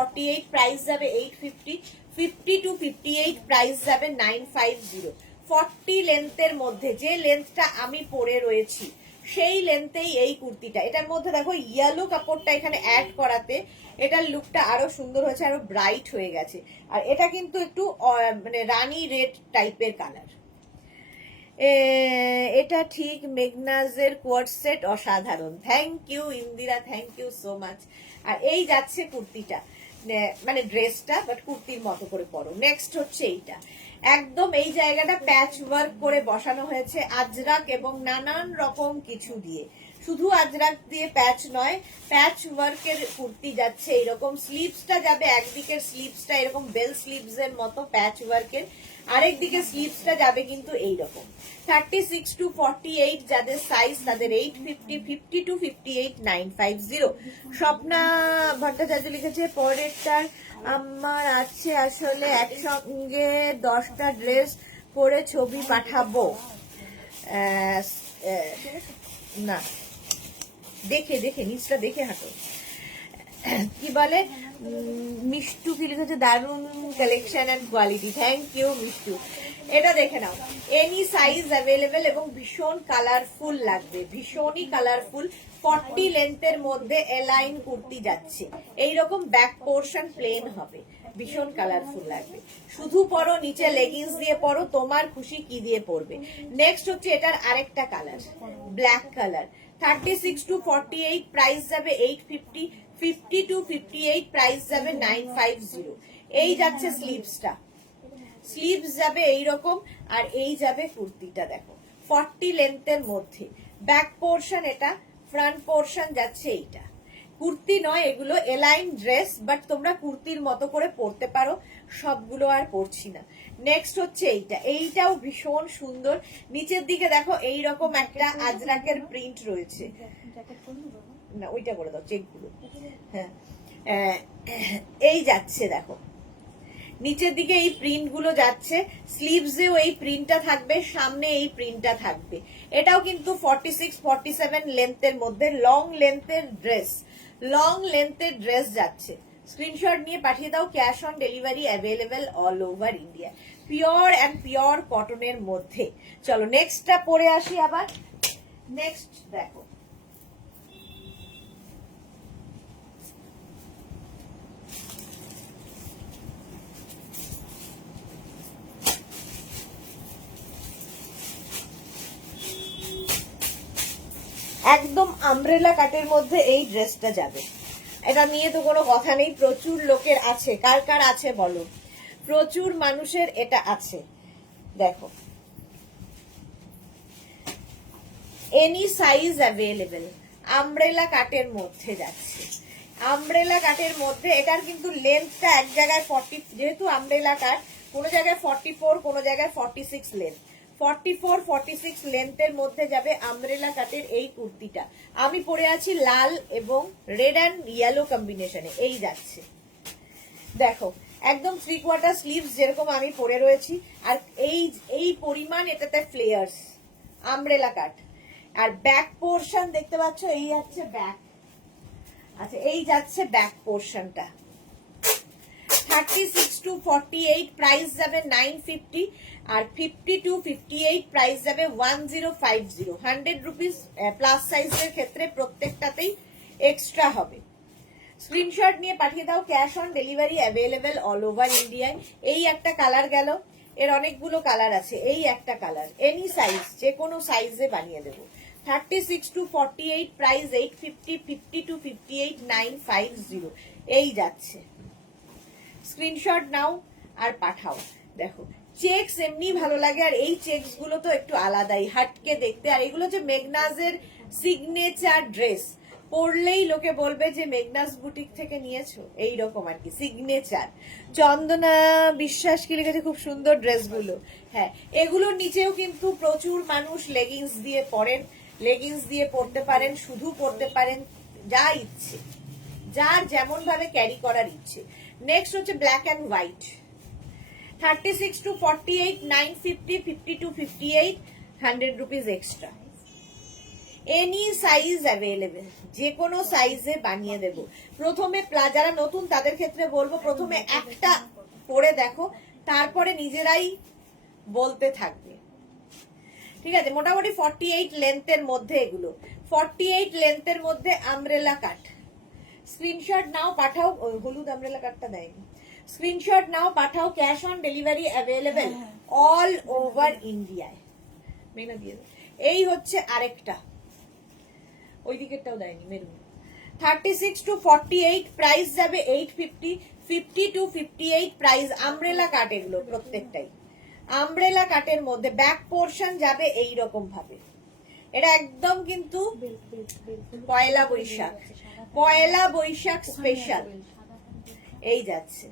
48, প্রাইস যাবে 850, 50 to 58, প্রাইস যাবে 950। 40 লেন্থের মধ্যে, যে লেন্থটা আমি পরে রয়েছি সেই লেন্থেই এই কুর্তিটা। এটার মধ্যে দেখো ইয়েলো কাপড়টা এখানে অ্যাড করাতে এটার লুকটা আরো সুন্দর হয়েছে, আরো ব্রাইট হয়ে গেছে। আর এটা কিন্তু একটু মানে রানী রেড টাইপের কালার। এটা ঠিক, মেগনাজের কোয়ার্ড সেট অসাধারণ। Thank you Indira, thank you so much. আর এই যাচ্ছে কুর্তিটা, মানে ড্রেসটা, বাট কুর্তির মতো করে পরো। নেক্সট হচ্ছে এইটা, একদম এই জায়গাটা প্যাচ ওয়ার্ক করে বসানো হয়েছে আজরাক এবং নানান রকম কিছু দিয়ে। শুধু আজরাক দিয়ে প্যাচ নয়, প্যাচ ওয়ার্কের কুর্তি যাচ্ছে এইরকম। স্লিভসটা যাবে, একদিকের স্লিভসটা এরকম বেল স্লিভস এর মতো প্যাচ ওয়ার্কের, আরেকদিকে স্লিভসটা যাবে কিন্তু এইরকম। 36 to 48 যাদের সাইজ তাদের 850, 50 to 58, 950। স্বপ্না ভট্টাচার্য লিখেছে, পরেরটার আমার আছে আসলে একসঙ্গে 10টা ড্রেস পরে ছবি পাঠাবো। না, দেখে নিচটা দেখে হাঁটো। কি বলে মিষ্টু, কি লিখেছে, দারুন collection and quality. Thank you Mishtu. এটা দেখে নাও, এনি সাইজ অ্যাভেলেবেল এবং ভীষণ কালারফুল লাগবে, ভীষণই কালারফুল। 40 লেন্থের মধ্যে এলাইন কুর্তি যাচ্ছে, এইরকম ব্যাক পোর্শন প্লেন হবে, ভীষণ কালারফুল লাগবে। শুধু পরো, নিচে লেগিংস দিয়ে পরো, তোমার খুশি কি দিয়ে পরবে। নেক্সট হচ্ছে এটার আরেকটা colour, black colour. 36 to 48, price যাবে 850, 50 to 58, প্রাইস যাবে 950। এই যাচ্ছে স্লিভসটা, স্লিভস যাবে এইরকম, আর এই যাবে কুর্তিটা। দেখো 40 লেন্থের মধ্যে, ব্যাক পোর্শন এটা, ফ্রন্ট পোর্শন যাচ্ছে এইটা। কুর্তি নয়, এগুলো এলাইন ড্রেস, বাট তোমরা কুর্তির মতো করে পরতে পারো। সবগুলো আর পরছি না। নেক্সট হচ্ছে এইটাও ভীষণ সুন্দর। নিচের দিকে দেখো এইরকম একটা আজরাকের প্রিন্ট রয়েছে। না ওইটা করে দাও, চেকগুলো। হ্যাঁ, এই যাচ্ছে দেখো, নিচের দিকে এই প্রিন্ট গুলো যাচ্ছে, স্লিভসেও এই প্রিন্টটা থাকবে, সামনে এই প্রিন্টটা থাকবে। এটাও কিন্তু 46-47 লেন্থের মধ্যে লং লেন্থের ড্রেস যাচ্ছে। স্ক্রিনশট নিয়ে পাঠিয়ে দাও। Cash on delivery available all over India. Pure কটনের মধ্যে। চলো নেক্সটটা পরে আসি আবার। নেক্সট দেখো, একদম আমব্রেলা কাটের মধ্যে এই ড্রেসটা যাবে। এটা নিয়ে তো কোনো কথা নেই, প্রচুর লোকের আছে। কার কার আছে বলো? প্রচুর মানুষের এটা আছে। দেখো, এনি সাইজ অ্যাভেলেবেল, আমব্রেলা কাটের মধ্যে যাচ্ছে। আমব্রেলা কাটের মধ্যে এটার কিন্তু লেন্থটা এক জায়গায় 40, যেহেতু আমব্রেলা কাট, কোনো জায়গায় 44, কোনো জায়গায় 46 লেন্থ। 44-46 লেন্থের মধ্যে যাবে আমব্রেলা কাটের এই কুর্তিটা। আমি পরে আছি লাল এবং রেড অ্যান্ড ইয়েলো কম্বিনেশনে। এই যাচ্ছে দেখো, একদম 3/4 স্লিভস যেরকম আমি পরে রয়েছি। আর এই পরিমাণ এটাতে ফ্লেয়ার্স, আমব্রেলা কাট। আর ব্যাক পোর্শন দেখতে পাচ্ছ, এই যাচ্ছে ব্যাক। আচ্ছা, এই যাচ্ছে ব্যাক পোর্শনটা। 36-48 প্রাইস যাবে 950, আর 50-58 প্রাইস যাবে 1050। 100 রুপিস প্লাস সাইজের ক্ষেত্রে প্রত্যেকটাতেই এক্সট্রা হবে। স্ক্রিনশট নিয়ে পাঠিয়ে দাও। Cash on delivery available all over ইন্ডিয়ায়। এই একটা কালার গেল, এর অনেকগুলো কালার আছে। এই একটা কালার, এনি সাইজ, যে কোনো সাইজে বানিয়ে দেবো। 36-48 প্রাইস 850, 50-58 950। এই যাচ্ছে, স্ক্রিনশট নাও আর পাঠাও। দেখো, চেকস এমনি ভালো লাগে, আর এই চেকস গুলো তো একটু আলাদাই, হাটকে দেখতে। আর এগুলো যে মেঘনাজের সিগনেচার ড্রেস, পরলেই লোকে বলবে যে মেঘনাজ বুটিক থেকে নিয়েছো, এইরকম আর কি সিগনেচার। চন্দনা বিশ্বাস কি লিখেছে, খুব সুন্দর ড্রেসগুলো। হ্যাঁ, এগুলোর নিচেও কিন্তু প্রচুর মানুষ লেগিংস দিয়ে পরেন, লেগিংস দিয়ে পরতে পারেন, শুধু পরতে পারেন, যা ইচ্ছে, যার যেমন ভাবে ক্যারি করার ইচ্ছে। নেক্সট হচ্ছে black and white. 36-48 950, 50-58 100 rupees extra. Any size available, যে কোনো সাইজে বানিয়ে দেব। প্রথমে যারা নতুন তাদের ক্ষেত্রে বলবো, প্রথমে একটা পরে দেখো, তারপরে নিজেরাই বলতে থাকবে। ঠিক আছে, মোটামুটি 48 লেন্থের মধ্যে এগুলো, 48 লেন্থের মধ্যে আমব্রেলা কাট। স্ক্রিনশট নাও পাঠাও। হলুদ আমব্রেলা কাটটা দেয়নি। স্ক্রিনশট নাও পাঠাও। Cash on delivery available all over ইন্ডিয়ায়। মেনা দিয়ে দাও। এই হচ্ছে আরেকটা, ওই দিকেরটাও দেয়নি, মেরুন। 36-48 প্রাইস যাবে 850, 50-58 প্রাইস। আমব্রেলা কাট এগুলো প্রত্যেকটাই আমব্রেলা কাটের মধ্যে। ব্যাক পোর্শন যাবে এই রকম ভাবে। এটা একদম কিন্তু পয়লা বৈশাখ স্পেশাল। এই যাচ্ছে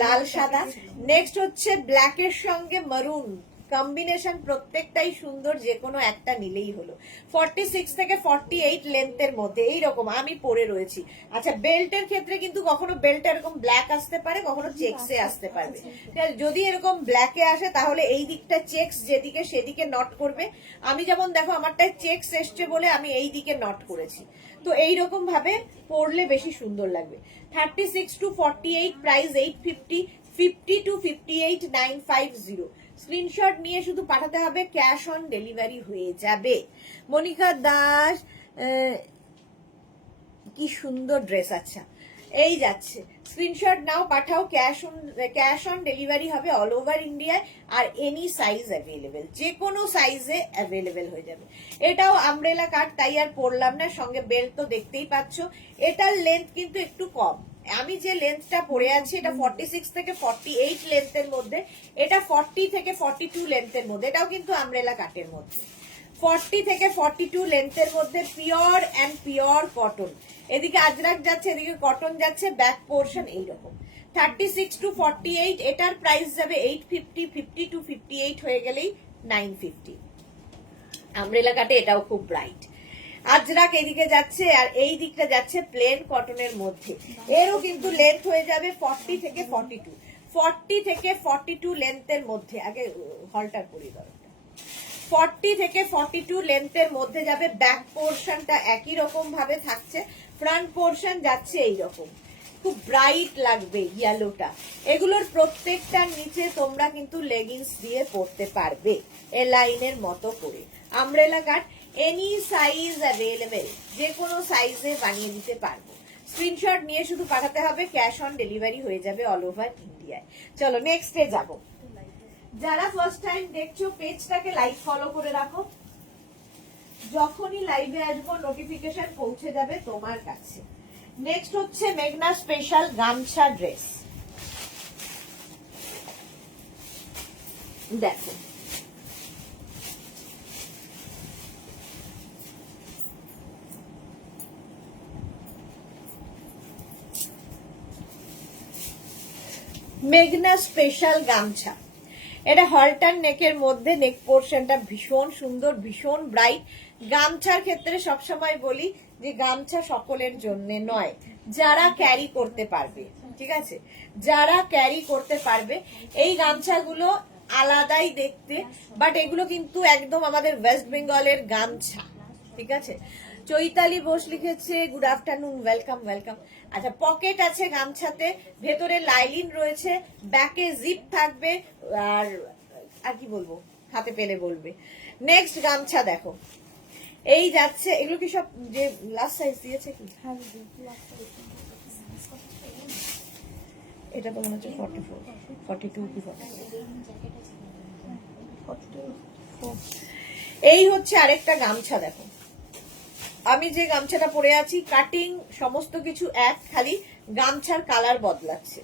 লাল সাদা। নেক্সট হচ্ছে ব্ল্যাকের সঙ্গে মারুন কম্বিনেশন, প্রত্যেকটাই সুন্দর, যে কোনো একটা নিলেই হলো। 46-48 লেন্থের মধ্যে এইরকম আমি পরে রয়েছি। আচ্ছা, বেল্টের ক্ষেত্রে কিন্তু কখনো বেল্ট এরকম ব্ল্যাক আসতে পারে, কখনো চেক্সে আসতে পারবে। যদি এরকম ব্ল্যাকে আসে তাহলে এই দিকটা চেক্স, যেদিকে সেদিকে নট করবে। আমি যেমন দেখো, আমারটায় চেক্স এসছে বলে আমি এই দিকে নট করেছি। তো এইরকম ভাবে পরলে বেশি সুন্দর লাগবে। 36-48 প্রাইস 850, 50-58 950। স্ক্রিনশট নিয়ে শুধু পাঠাতে হবে, ক্যাশ অন ডেলিভারি হয়ে যাবে। মনিকা দাস, কি সুন্দর ড্রেস। আচ্ছা, এই যাচ্ছে, স্ক্রিনশট নাও পাঠাও। ক্যাশ অন ডেলিভারি হবে অল ওভার ইন্ডিয়ায়, আর এনি সাইজ অ্যাভেলেবেল, যে কোনো সাইজে অ্যাভেলেবেল হয়ে যাবে। এটাও আমব্রেলা কাট, তাই আর পরলাম না, সঙ্গে বেল্ট তো দেখতেই পাচ্ছ। এটার লেন্থ কিন্তু একটু কম। আমি যে লেন্থটা পরে আছি এটা 46-48 লেন্থের মধ্যে, এটা 40-42 লেন্থের মধ্যে। এটাও কিন্তু আমব্রেলা কাটের মধ্যে। 40 থেকে 42 লেন্থের মধ্যে পিওর অ্যান্ড পিওর কটন। এদিকে আজরাক যাচ্ছে, এদিকে কটন যাচ্ছে, ব্যাক পোর্শন এইরকম। 36 to 48, এটার প্রাইস যাবে 850, 50 to 58 হয়ে গেলেই 950। আমব্রেলা কাটে, এটাও খুব ব্রাইট। আজরাক এদিকে যাচ্ছে আর এই দিকটা যাচ্ছে প্লেন কটনের মধ্যে। এরও কিন্তু লেন্থ হয়ে যাবে 40 থেকে 42, 40 থেকে 42 লেন্থের মধ্যে। আগে হলটার পরিয়ে দাও। 40 থেকে 42 লেন্থের মধ্যে যাবে। ব্যাক পোর্শনটা একই রকম ভাবে থাকছে, ফ্রন্ট পোর্শন যাচ্ছে এইরকম, খুব ব্রাইট লাগবে ইয়েলোটা। এগুলোর প্রত্যেকটার নিচে তোমরা কিন্তু লেগিংস দিয়ে পরতে পারবে এ লাইনের মতো করে। আমব্রেলা কাট, এনি সাইজ অ্যাভেলেবেল, যে কোনো সাইজে বানিয়ে দিতে পারবো। স্ক্রিনশট নিয়ে শুধু পাঠাতে হবে, ক্যাশ অন ডেলিভারি হয়ে যাবে অল ওভার ইন্ডিয়ায়। চলো নেক্সটে যাবো। যারা ফার্স্ট টাইম দেখছো পেজটাকে লাইক ফলো করে রাখো, যখনই লাইভে আসবো নোটিফিকেশন পৌঁছে যাবে তোমার কাছে। নেক্সট হচ্ছে মেঘনা স্পেশাল গামছা ড্রেস। দেখো মেঘনা স্পেশাল গামছা, এটা হলটার নেকের মধ্যে, নেক পোর্শনটা ভীষণ সুন্দর, ভীষণ ব্রাইট। গামছার ক্ষেত্রে সবসময় বলি যে গামছা সকলের জন্য নয়, যারা ক্যারি করতে পারবে, ঠিক আছে, যারা ক্যারি করতে পারবে। এই গামছাগুলো আলাদাই দেখতে, বাট এগুলো কিন্তু একদম আমাদের ওয়েস্ট বেঙ্গলের গামছা, ঠিক আছে। চৈতালি বোস লিখেছে গুড আফটারনুন, ওয়েলকাম ওয়েলকাম। আচ্ছা, পকেট আছে গামছাতে, ভেতরে লাইলিন রয়েছে, ব্যাকে জিপ থাকবে, আর আর কি বলবো, হাতে পেলে বলবে। নেক্সট গামছা দেখো, এই যাচ্ছে, এগুলো কি সব যে লাস্ট সাইজ দিয়েছে কি? এটা তো মনে হচ্ছে 44, 42 কি 44। এই হচ্ছে আরেকটা গামছা দেখো, আমি যে গামছাটা পরে আছি, কাটিং সমস্ত কিছু এক, খালি গামছার কালার বদলাচ্ছে।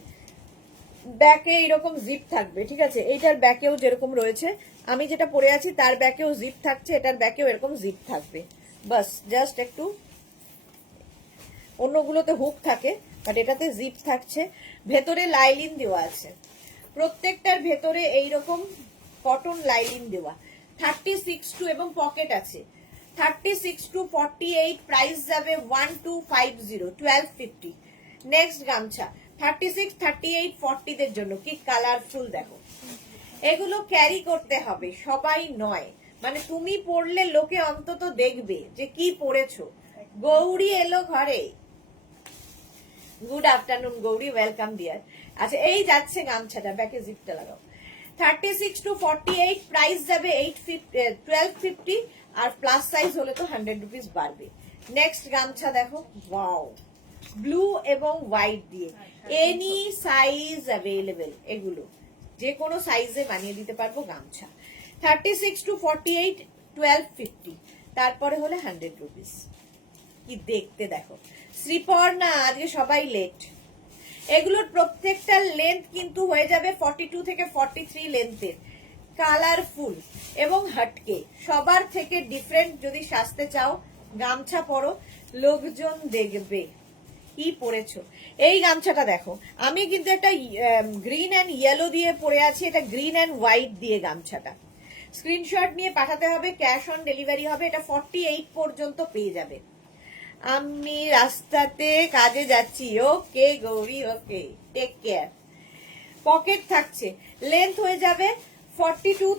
ব্যাকে এরকম জিপ থাকবে, ঠিক আছে, এইটার ব্যাকেও যেরকম রয়েছে, আমি যেটা পরে আছি তার ব্যাকেও জিপ থাকছে, এটার ব্যাকেও এরকম জিপ থাকবে, বাস জাস্ট একটু, অন্যগুলোতে হুক থাকে বাট এটাতে জিপ থাকছে। ভেতরে লাইলিন দেওয়া আছে, প্রত্যেকটার ভেতরে এইরকম কটন লাইলিন দেওয়া। 36 টু, এবং পকেট আছে। 36 to 48, প্রাইস যাবে 1250, 1250। নেক্সট গামছা 36, 38, 40 দের জন্য, কি কালারফুল দেখো। এগুলো ক্যারি করতে হবে, সবাই নয়, মানে তুমি পরলে লোকে অন্তত দেখবে যে কি পরেছো। গৌরী এলো ঘরে, good afternoon Gauri, welcome dear. আচ্ছা, এই যাচ্ছে গামছাটা, ব্যাকে জিপটা লাগাও। 36 to 48, প্রাইস যাবে 1250, আর প্লাস সাইজ হলে তো 100 রুপিস বাড়বে। নেক্সট গামছা দেখো, ওয়াও, ব্লু এবং হোয়াইট দিয়ে, এনি সাইজ অ্যাভেলেবেল, এগুলো যে কোনো সাইজে বানিয়ে দিতে পারবো গামছা। 36 to 48, 1250, তারপরে হলে 100 রুপিস। কি দেখতে দেখো, শ্রীপর্ণা আজকে সবাই লেট। এগুলোর প্রত্যেকটা লেন্থ কিন্তু হয়ে যাবে 42 থেকে 43 লেন্থের, কালারফুল এবং হটকে, সবার থেকে ডিফারেন্ট। যদি সাজতে চাও গামছা পরো, লোকজন দেখবে কি পরেছো। এই গামছাটা দেখো, আমি কিন্তু একটা গ্রিন অ্যান্ড ইয়েলো দিয়ে পরে আছি, এটা গ্রিন অ্যান্ড হোয়াইট দিয়ে গামছাটা। স্ক্রিনশট নিয়ে পাঠাতে হবে, ক্যাশ অন ডেলিভারি হবে। এটা 48 পর্যন্ত পেয়ে যাবে। আমি রাস্তাতে কাজে যাচ্ছি, ওকে গৌরী, ওকে, টেক কেয়ার। পকেট থাকছে, লেন্থ হয়ে যাবে 42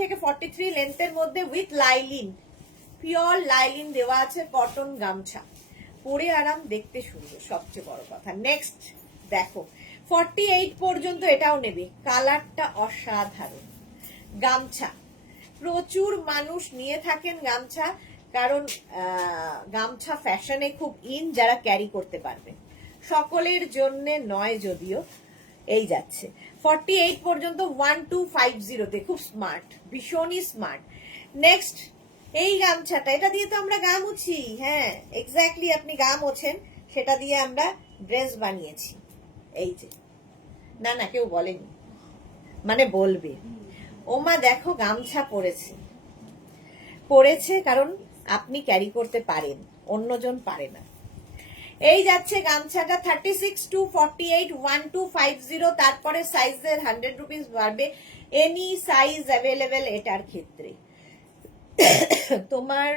থেকে 43 লেন্থের মধ্যে, উইথ লাইলিন, পিওর লাইলিন দেওয়া আছে, কটন গামছা, পরে আরাম, দেখতে সুন্দর, সবচেয়ে বড় কথা। নেক্সট দেখো, 48 পর্যন্ত এটাও নেবে, কালারটা অসাধারণ। গামছা প্রচুর মানুষ নিয়ে থাকেন গামছা, কারণ গামছা ফ্যাশনে খুব ইন, যারা ক্যারি করতে পারবে, সকলের জন্য নয় যদিও। এই যাচ্ছে 48 পর্যন্ত, 1250-তে, খুব স্মার্ট, ভীষণই স্মার্ট। নেক্সট এই গামছাটা, এটা দিয়ে তো আমরা গা মুছি, হ্যাঁ এক্স্যাক্টলি, আপনি গা মোছেন, সেটা দিয়ে আমরা ড্রেস বানিয়েছি। এই যে, না না কেউ বলেনি, মানে বলবে, ওমা দেখো গামছা পরেছে, পরেছে কারণ আপনি ক্যারি করতে পারেন, অন্যজন পারে না। এই যাচ্ছে গামছাটা 36 to 48 1250, তারপরে সাইজের 100 রুপিস বাড়বে। এনি সাইজ অ্যাভেলেবেল এটার ক্ষেত্রে। তোমার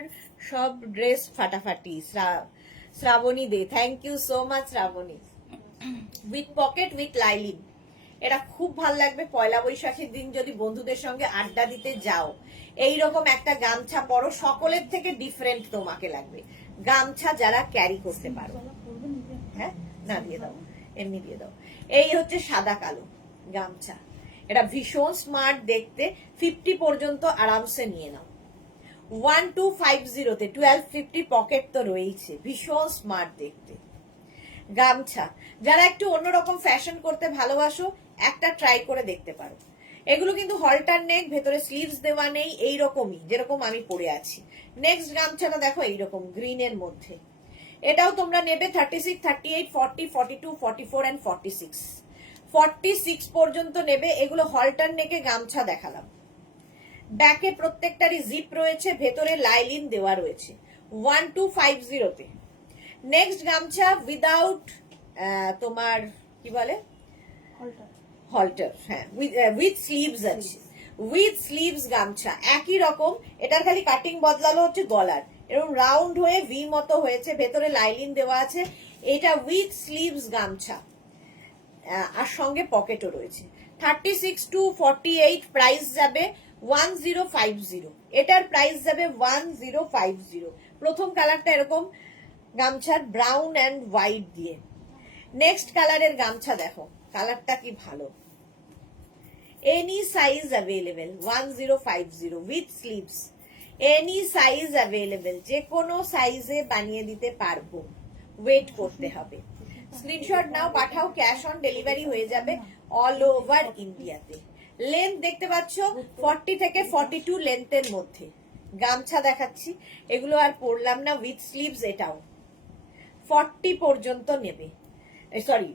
সব ড্রেস ফাটাফাটি। Shrabani De, thank you so much Shrabani. With pocket with lining, এটা খুব ভাল লাগবে। পয়লা বৈশাখের দিন যদি বন্ধুদের সঙ্গে আড্ডা দিতে যাও, এইরকম একটা গামছা পরো, সকলের থেকে ডিফারেন্ট তোমাকে লাগবে। গামছা যারা ক্যারি করতে পারো, হ্যাঁ না দিয়ে দাও, এমনি দিয়ে দাও। এই হচ্ছে সাদা কালো গামছা, এটা ভীষণ স্মার্ট দেখতে। 50 পর্যন্ত আরামসে নিয়ে নাও। 1250 তে 1250 পকেট তো রয়েছে, ভীষণ স্মার্ট দেখতে গামছা। যারা একটু অন্যরকম ফ্যাশন করতে ভালোবাসো, একটা ট্রাই করে দেখতে পারো। এগুলো কিন্তু হলটার নেক, ভেতরে স্লিভস দেওয়া নেই, এইরকমই যেরকম আমি পরে আছি। নেক্সট গামছাটা দেখো এইরকম গ্রিনের মধ্যে, এটাও তোমরা নেবে 36, 38, 40, 42, 44 and 46, 46 পর্যন্ত নেবে। এগুলো হলটার নেকে গামছা দেখালাম। ব্যাকে প্রত্যেকটারই জিপ রয়েছে, ভেতরে লাইলিন দেওয়া রয়েছে। 1250 তে। নেক্সট গামছা উইদাউট তোমার কি বলে হলটার, হ্যাঁ উইথ স্লিভস আছে। উইথ স্লিভস গামছা একই রকম, এটার খালি কাটিং বদলালো হচ্ছে গলার, এরকম রাউন্ড হয়ে ভি মতো হয়েছে, ভেতরে লাইলিন দেওয়া আছে। এটা উইথ স্লিভস গামছা, আর সঙ্গে পকেটও রয়েছে। 36 to 48 প্রাইস যাবে 1050, এটার প্রাইস যাবে 1050। প্রথম কালারটা এরকম গামছার ব্রাউন এন্ড হোয়াইট দিয়ে। নেক্সট কালারের গামছা দেখো, কালারটা কি ভালো। Any size available 1050 with sleeves. Any size available, যে কোনো সাইজে বানিয়ে দিতে পারবো, ওয়েট করতে হবে। স্ক্রিনশট নাও, পাঠাও, ক্যাশ অন ডেলিভারি হয়ে যাবে অল ওভার ইন্ডিয়াতে। লেন্থ দেখতে পাচ্ছ 40 থেকে 42 লেন্থের মধ্যে গামছা দেখাচ্ছি। এগুলো আর পরলাম না, উইথ স্লিভস। এটাও 40 পর্যন্ত নেবে, সরি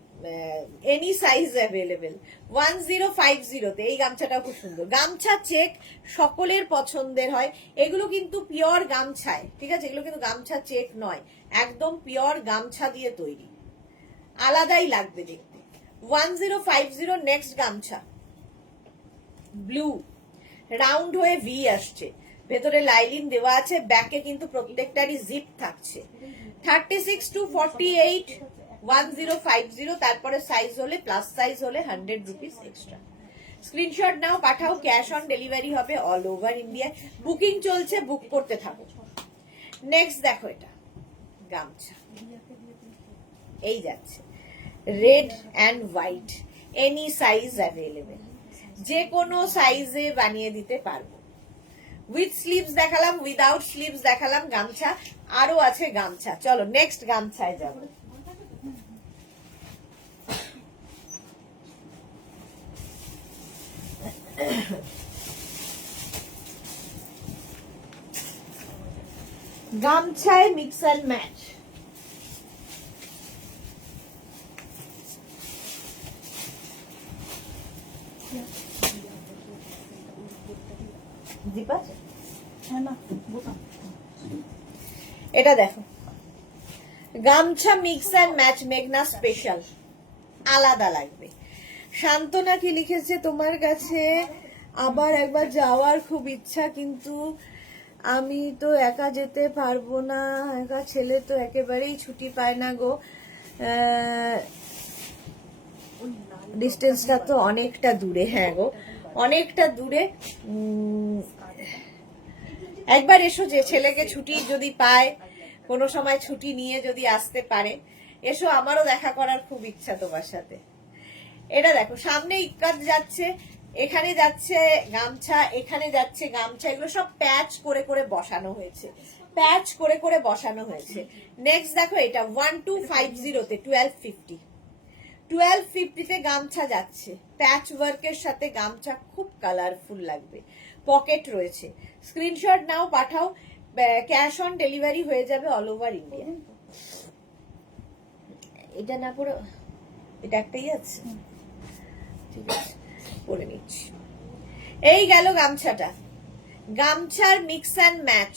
এনি সাইজ অ্যাভেলেবেল 1050 তে। এই গামছাটাও খুব সুন্দর। গামছা চেক সকলের পছন্দের হয়, এগুলো কিন্তু পিওর গামছায়, ঠিক আছে, এগুলো কিন্তু গামছা চেক নয়, একদম পিওর গামছা দিয়ে তৈরি, আলাদাই লাগবে দেখতে। 1050 নেক্সট গামছা ব্লু, রাউন্ড হয়ে ভি আসছে, ভেতরে লাইলিন দেওয়া আছে, ব্যাকে কিন্তু প্রত্যেকটারই জিপ থাকছে। 36 to 48 1050, তারপরে সাইজ হলে প্লাস সাইজ হলে 100 রুপিস এক্সট্রা। স্ক্রিনশট নাও, পাঠাও, ক্যাশ অন ডেলিভারি হবে অল ওভার ইন্ডিয়া। বুকিং চলছে, বুক করতে থাকো। নেক্সট দেখো এটা গামছা, এই যাচ্ছে red and white, any size available, যে কোনো সাইজে বানিয়ে দিতে পারবো। উইথ স্লিভস দেখালাম, উইদাউট স্লিভস দেখালাম গামছা, আরো আছে গামছা। চলো নেক্সট গামছায় যাব। গামছায় মিক্স অ্যান্ড ম্যাচ, এটা দেখো গামছা মিক্স অ্যান্ড ম্যাচ, মেঘনা স্পেশাল, আলাদা লাগবে। শান্তনা কি লিখেছে, তোমার কাছে আবার একবার যাওয়ার খুব ইচ্ছা, কিন্তু আমি তো একা যেতে পারবো না, একা ছেলে তো একেবারেই ছুটি পায় না গো, ডিস্টেন্সটা তো অনেকটা দূরে। হ্যাঁ গো অনেকটা দূরে, একবার এসো, যে ছেলেকে ছুটি যদি পায়, কোনো সময় ছুটি নিয়ে যদি আসতে পারে, এসো, আমারও দেখা করার খুব ইচ্ছা তোমার সাথে। এটা দেখো সামনে ইক্কাত যাচ্ছে, এখানে যাচ্ছে গামছা, এখানে যাচ্ছে গামছা, এগুলো সব প্যাচ করে করে বসানো হয়েছে, প্যাচ করে করে বসানো হয়েছে। নেক্সট দেখো এটা 1250 তে 1250, 1250 তে গামছা যাচ্ছে, প্যাচ ওয়ার্কের সাথে গামছা, খুব কালারফুল লাগবে, পকেট রয়েছে। স্ক্রিনশট নাও, পাঠাও, ক্যাশ অন ডেলিভারি হয়ে যাবে অল ওভার ইন্ডিয়া। এটা না পরে এটা একটাই আছে, ঠিক আছে পরে নিচ্ছি। এই গেল গামছাটা, গামছার মিক্স অ্যান্ড ম্যাচ,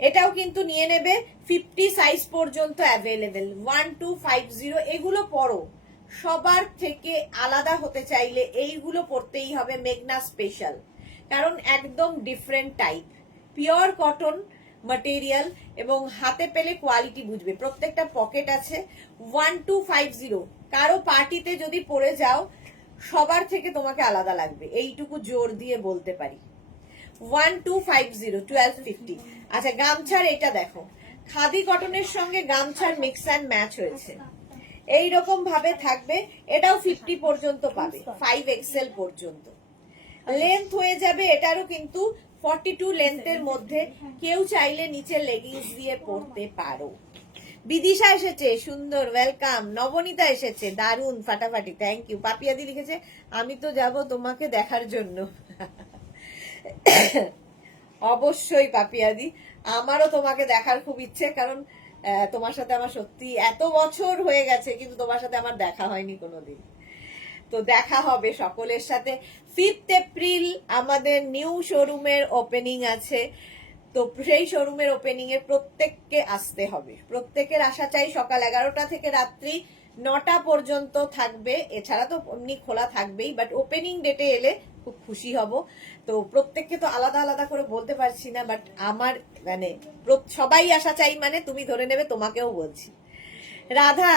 এটাও কিন্তু নিয়ে নেবে, 50 সাইজ পর্যন্ত অ্যাভেলেবেল, 1250। এগুলো পরো, সবার থেকে আলাদা হতে চাইলে এইগুলো পরতেই হবে, মেঘনা স্পেশাল, কারণ একদম different type, pure cotton material এবং হাতে পেলে কোয়ালিটি বুঝবে। প্রত্যেকটা পকেট আছে, 1250। কারো পার্টিতে যদি পরে যাও সবার থেকে তোমাকে আলাদা লাগবে, এইটুকু জোর দিয়ে বলতে পারি। 1250, 1250। আচ্ছা, গামছার এটা দেখো, খাদি কটনের সঙ্গে গামছার মিক্স অ্যান্ড ম্যাচ হয়েছে, এইরকম ভাবে থাকবে। এটাও 50 পর্যন্ত পাবে, 5XL পর্যন্ত লেন্থ হয়ে যাবে। এটারও কিন্তু 42 লেন্থের মধ্যে, কেউ চাইলে নিচে লেগিংস দিয়ে পরতে পারো। বিদিশা এসেছে, সুন্দর, ওয়েলকাম। নবনীতা এসেছে, দারুন, ফাটাফাটি, থ্যাংক ইউ। পাপিয়াদি লিখেছে আমি তো যাব তোমাকে দেখার জন্য। অবশ্যই পাপিয়াদি, আমারও তোমাকে দেখার খুব ইচ্ছে, কারণ তোমার সাথে আমার সত্যি এত বছর হয়ে গেছে কিন্তু তোমার সাথে আমার দেখা হয়নি কোনোদিন। তো দেখা হবে সকলের সাথে। 5 এপ্রিল আমাদের নিউ শোরুমের ওপেনিং আছে, তো সেই শোরুমের ওপেনিং এ প্রত্যেককে আসতে হবে, প্রত্যেকের আসা চাই। সকাল 11টা থেকে রাত্রি 9টা পর্যন্ত থাকবে, এছাড়া তো এমনি খোলা থাকবেই, বাট ওপেনিং ডেটে এলে খুব খুশি হব। তো প্রত্যেককে তো আলাদা আলাদা করে বলতে পারছি না, বাট আমার মানে সবাই আসা চাই, মানে তুমি ধরে নেবে তোমাকেও বলছি। Radha,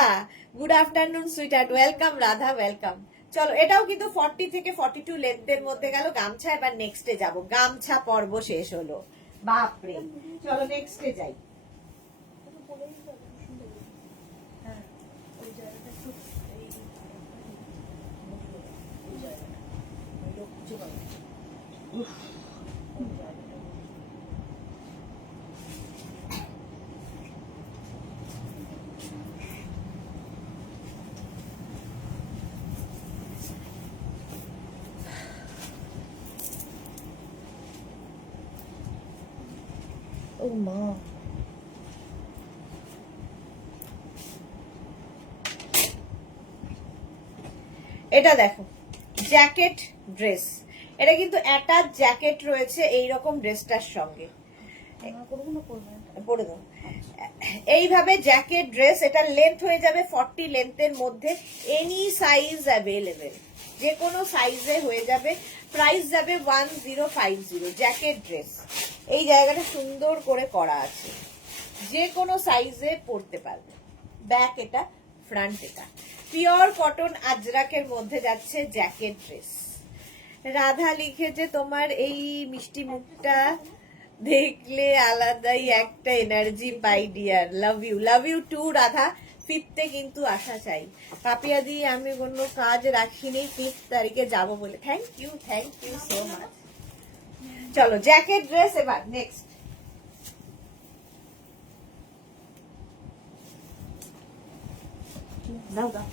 good afternoon sweetheart, welcome Radha, welcome. চলো, এটাও কিন্তু 40 থেকে 42 লেন্থের মধ্যে গেল গামছা। এবার নেক্সটে যাব, গামছা পর্ব শেষ হলো, বাপরে। চলো নেক্সটে যাই। ও মা, এটা দেখো, জ্যাকেট ড্রেস, এটা কিন্তু অ্যাটাচ জ্যাকেট রয়েছে এইরকম ড্রেসটার সঙ্গে, পরে দাও। এইভাবে জ্যাকেট ড্রেস, এটা লেন্থ হয়ে যাবে 40 লেন্থের মধ্যে, এনি সাইজ অ্যাভেলেবেল, যে কোনো সাইজে হয়ে যাবে। প্রাইস যাবে 1050। জ্যাকেট ড্রেস, এই জায়গাটা সুন্দর করে করা আছে, যে কোনো সাইজে পরতে পারবে। ব্যাক এটা, ফ্রন্ট এটা, পিওর কটন আজরাকের মধ্যে যাচ্ছে জ্যাকেট ড্রেস। রাধা লিখেছে তোমার এই মিষ্টি মুখটা দেখলে আলাদাই একটা এনার্জি পাই dear, love you too Radha. 5th কিন্তু আসা চাই। পাপিয়াদি, আমি কোনো কাজ রাখিনি, 5 তারিখে যাব বলে। Thank you so much. চলো, জ্যাকেট ড্রেস এবার নেক্সট। দাও দাও,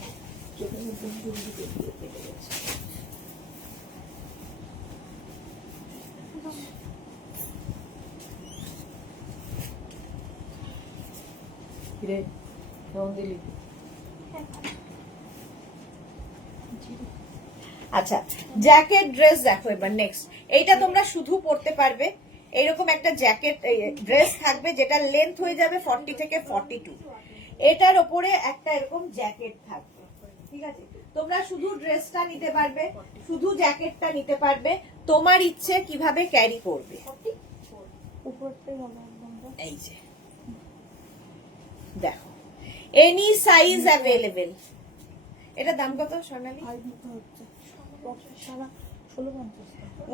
আচ্ছা, জ্যাকেট ড্রেস দেখো এবার নেক্সট। এইটা তোমরা শুধু পরতে পারবে, এইরকম একটা জ্যাকেট ড্রেস থাকবে, যেটা লেন্থ হয়ে যাবে 40 থেকে 42। এটার ওপরে একটা এরকম জ্যাকেট থাকবে, ঠিক আছে? তোমরা শুধু ড্রেসটা নিতে পারবে, শুধু জ্যাকেটটা নিতে পারবে, তোমার ইচ্ছে কিভাবে ক্যারি করবে। এই যে দেখো, এনি সাইজ অ্যাভেলেবেল। এটা দাম কত সোনালি?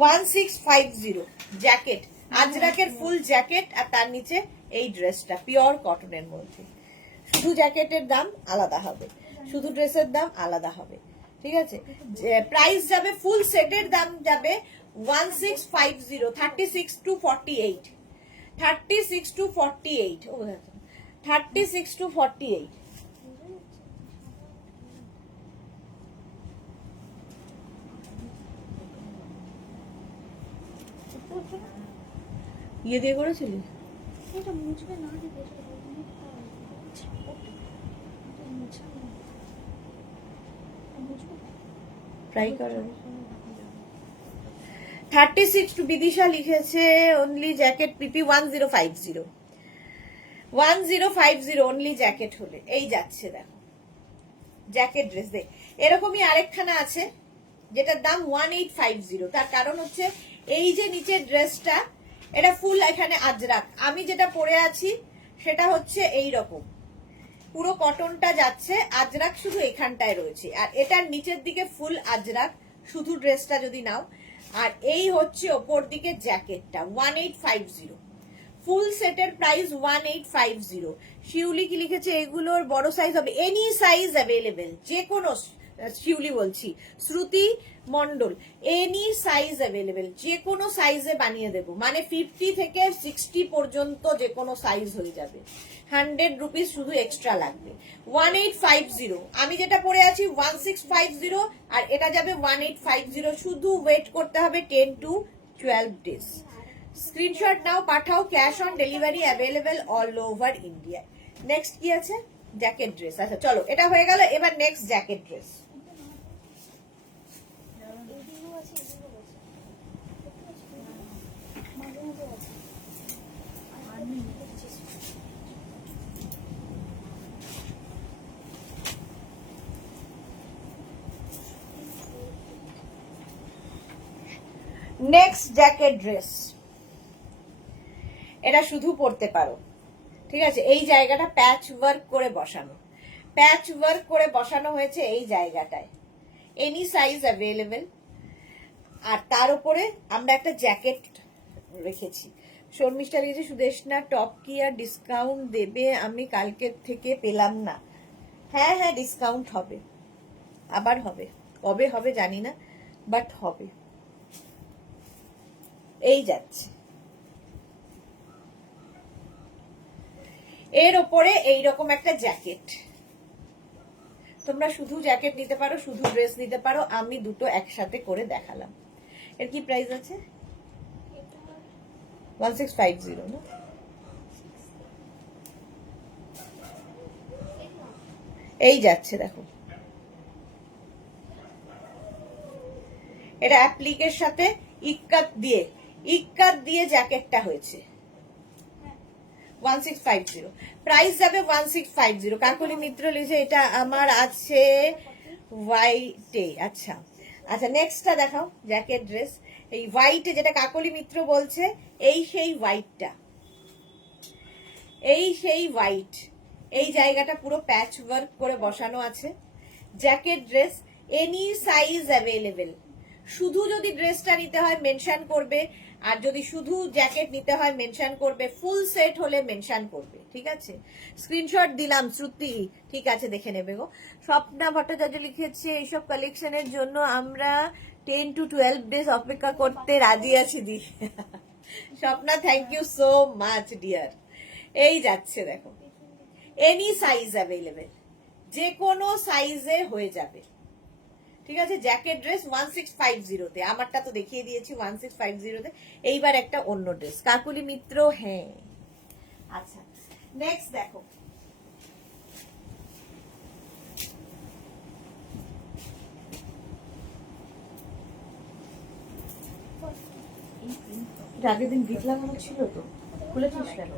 1650। জ্যাকেট, আজরাকের ফুল জ্যাকেট, আর তার নিচে এই ড্রেসটা পিওর কটনের মধ্যে। শুধু জ্যাকেটের দাম আলাদা হবে, শুধু ড্রেসের দাম আলাদা হবে, ঠিক আছে? প্রাইস যাবে, ফুল সেটের দাম যাবে 1650, 36 to 48, 36 to 48, ও 36 to 48। ইয়ে দিয়ে করেছিলি? এটা মুছবে না, ট্রাই করো। 36 বিদিশা লিখেছে অনলি জ্যাকেট পিপি 1050 1050 অনলি জ্যাকেট হলে এই যাচ্ছে দেখো জ্যাকেট ড্রেস দেখ। এরকমই আরেকখানা আছে যেটার দাম 1850। তার কারণ হচ্ছে এই যে নিচের ড্রেসটা এটা ফুল এখানে আজরাক, আমি যেটা পরে আছি সেটা হচ্ছে এই রকম পুরো কটনটা যাচ্ছে, আজরাক শুধু এখানটায় রয়েছে, আর এটার নিচের দিকে ফুল আজরাক শুধু ড্রেসটা যদি নাও। আর এই হচ্ছে ওপর দিকে জ্যাকেটটা 1850, ফুল সেটের প্রাইস 1850। শিউলি কি লিখেছে এগুলোর বড় সাইজ হবে, এনি সাইজ অ্যাভেলেবেল, যে কোনো, শিউলি বলছি, শ্রুতি মন্ডল, এনি সাইজ অ্যাভেলেবেল, যে কোনো সাইজে বানিয়ে দেবো, মানে 50 থেকে 60 পর্যন্ত যে কোনো সাইজ হয়ে যাবে। 100 রুপিস শুধু এক্সট্রা লাগবে। 1850, আমি যেটা পরে আছি 1650, আর এটা যাবে 1850। শুধু ওয়েট করতে হবে 10 to 12 ডেজ। স্ক্রিনশট নাও, পাঠাও, cash on delivery available all over India. Next কি আছে? Jacket dress. আচ্ছা চলো, এটা হয়ে গেল, এবার next jacket dress. Next jacket dress, এটা শুধু পরতে পারো, ঠিক আছে? এই জায়গাটা প্যাচ ওয়ার্ক করে বসানো, প্যাচ ওয়ার্ক করে বসানো হয়েছে এই জায়গাটায়, এনি সাইজ অ্যাভেলেবেল। আর তার উপরে আমরা একটা জ্যাকেট রেখেছি। শর্মিষ্ঠা লিখেছে সুদেশনা টপ কি আর ডিসকাউন্ট দেবে? আমি কালকে থেকে পেলাম না। হ্যাঁ হ্যাঁ, ডিসকাউন্ট হবে, আবার হবে, কবে হবে জানি না, বাট হবে। এই যাচ্ছে, এর ওপরে এইরকম একটা জ্যাকেট, তোমরা শুধু জ্যাকেট নিতে পারো, শুধু ড্রেস নিতে পারো, আমি দুটো একসাথে করে দেখালাম। এর কি প্রাইস আছে? 1650 না? এই যাচ্ছে দেখো, এটা অ্যাপ্লিকের সাথে ইক্কাত দিয়ে জ্যাকেটটা হয়েছে 1650, প্রাইস যাবে 1650। কাকলি মিত্র লিখেছে এটা আমার আছে হোয়াইটে। আচ্ছা আচ্ছা, নেক্সটটা দেখাও জ্যাকেট ড্রেস। এই হোয়াইটে যেটা কাকলি মিত্র বলছে, এই সেই হোয়াইটটা, এই সেই হোয়াইট, এই জায়গাটা পুরো প্যাচ ওয়ার্ক করে বসানো আছে। Jacket dress, any size available. শুধু যদি ড্রেসটা নিতে হয় মেনশন করবে, আর যদি শুধু জ্যাকেট নিতে হয় মেনশন করবে, ফুল সেট হলে মেনশন করবে, ঠিক আছে? স্ক্রিনশট দিলাম শ্রুতি, ঠিক আছে, দেখে নেবে গো। স্বপ্না ভট্টাচার্য লিখেছে এইসব কালেকশনের জন্য আমরা 10 to 12 ডেজ অপেক্ষা করতে রাজি আছি দি। Swapna, thank you so much dear. এই যাচ্ছে দেখো, এনি সাইজ অ্যাভেলেবেল, যে কোনো সাইজে হয়ে যাবে, ঠিক আছে? জ্যাকেট ড্রেস 1650 তে, আমারটা তো দেখিয়ে দিয়েছি 1650 তে। এইবার একটা অন্য ড্রেস, কাকুলি মিত্র, হ্যাঁ। আচ্ছা নেক্সট দেখো, আগের দিন বিট লাগানো ছিল তো, খুলেছিস কেন?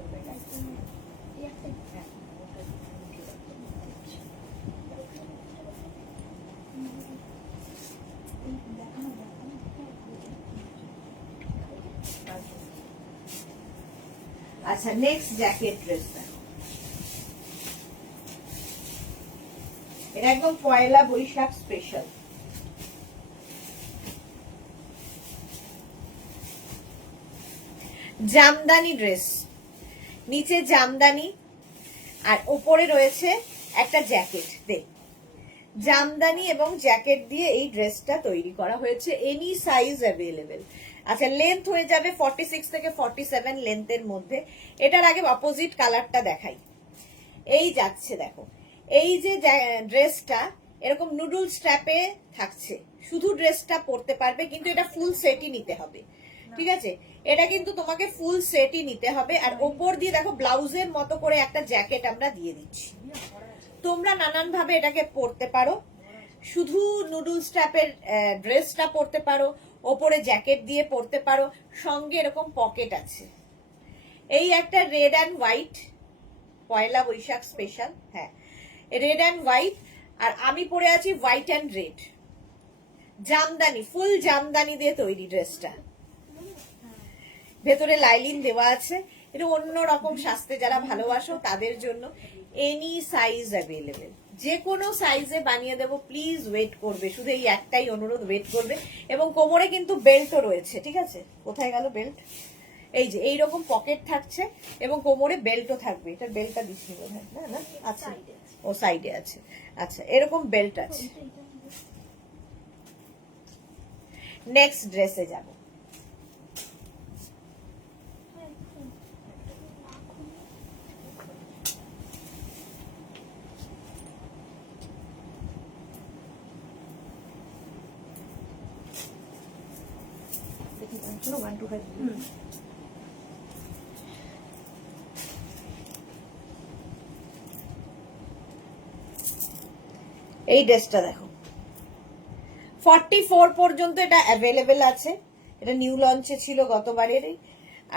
আচ্ছা নেক্সট জ্যাকেট ড্রেস দেখো, এটা একদম পয়লা বৈশাখ স্পেশাল। জামদানি ড্রেস, নিচে জামদানি আর ওপরে রয়েছে একটা জ্যাকেট। দেখ, জামদানি এবং জ্যাকেট দিয়ে এই ড্রেসটা তৈরি করা হয়েছে, এনি সাইজ অ্যাভেলেবেল। আচ্ছা, লেন্থ হয়ে যাবে 46 থেকে 47 লেন্থের মধ্যে। এটার আগে অপোজিট কালারটা দেখাই। এই যাচ্ছে দেখো, এই যে ড্রেসটা এরকম নুডল স্ট্র্যাপে থাকছে, শুধু ড্রেসটা পরতে পারবে, কিন্তু এটা ফুল সেটই নিতে হবে, ঠিক আছে? এটা কিন্তু তোমাকে ফুল সেটই নিতে হবে। আর ওপর দিয়ে দেখো ব্লাউজের মতো করে একটা জ্যাকেট আমরা দিয়ে দিচ্ছি। তোমরা নানান ভাবে এটাকে পরতে পারো, শুধু নুডল স্ট্র্যাপের ড্রেসটা পরতে পারো, ওপরে জ্যাকেট দিয়ে পরতে পারো, সঙ্গে এরকম পকেট আছে। এই একটা red and white, Poila Baishakh special, হ্যাঁ রেড অ্যান্ড হোয়াইট, আর আমি পরে আছি white and red, jamdani, full jamdani দিয়ে তৈরি ড্রেসটা, ভেতরে লাইলিন দেওয়া আছে। এটা অন্যরকম সাজতে যারা ভালোবাসো তাদের জন্য। এনি সাইজ অ্যাভেলেবেল, যে কোনো সাইজে বানিয়ে দেবো, প্লিজ ওয়েট করবে, শুধু এই একটাই অনুরোধ, ওয়েট করবে। এবং কোমরে কিন্তু বেল্টও রয়েছে, ঠিক আছে? কোথায় গেল বেল্ট? এই যে এইরকম পকেট থাকছে এবং কোমরে বেল্টও থাকবে। এটা বেল্টটা দিচ্ছি বোধ হয়, না না আচ্ছা, ও সাইডে আছে, আচ্ছা এরকম বেল্ট আছে। নেক্সট ড্রেসে যাব। এই ড্রেসটা দেখো, 44 পর্যন্ত এটা অ্যাভেলেবেল আছে, এটা নিউ লঞ্চে ছিল গতবারেরই।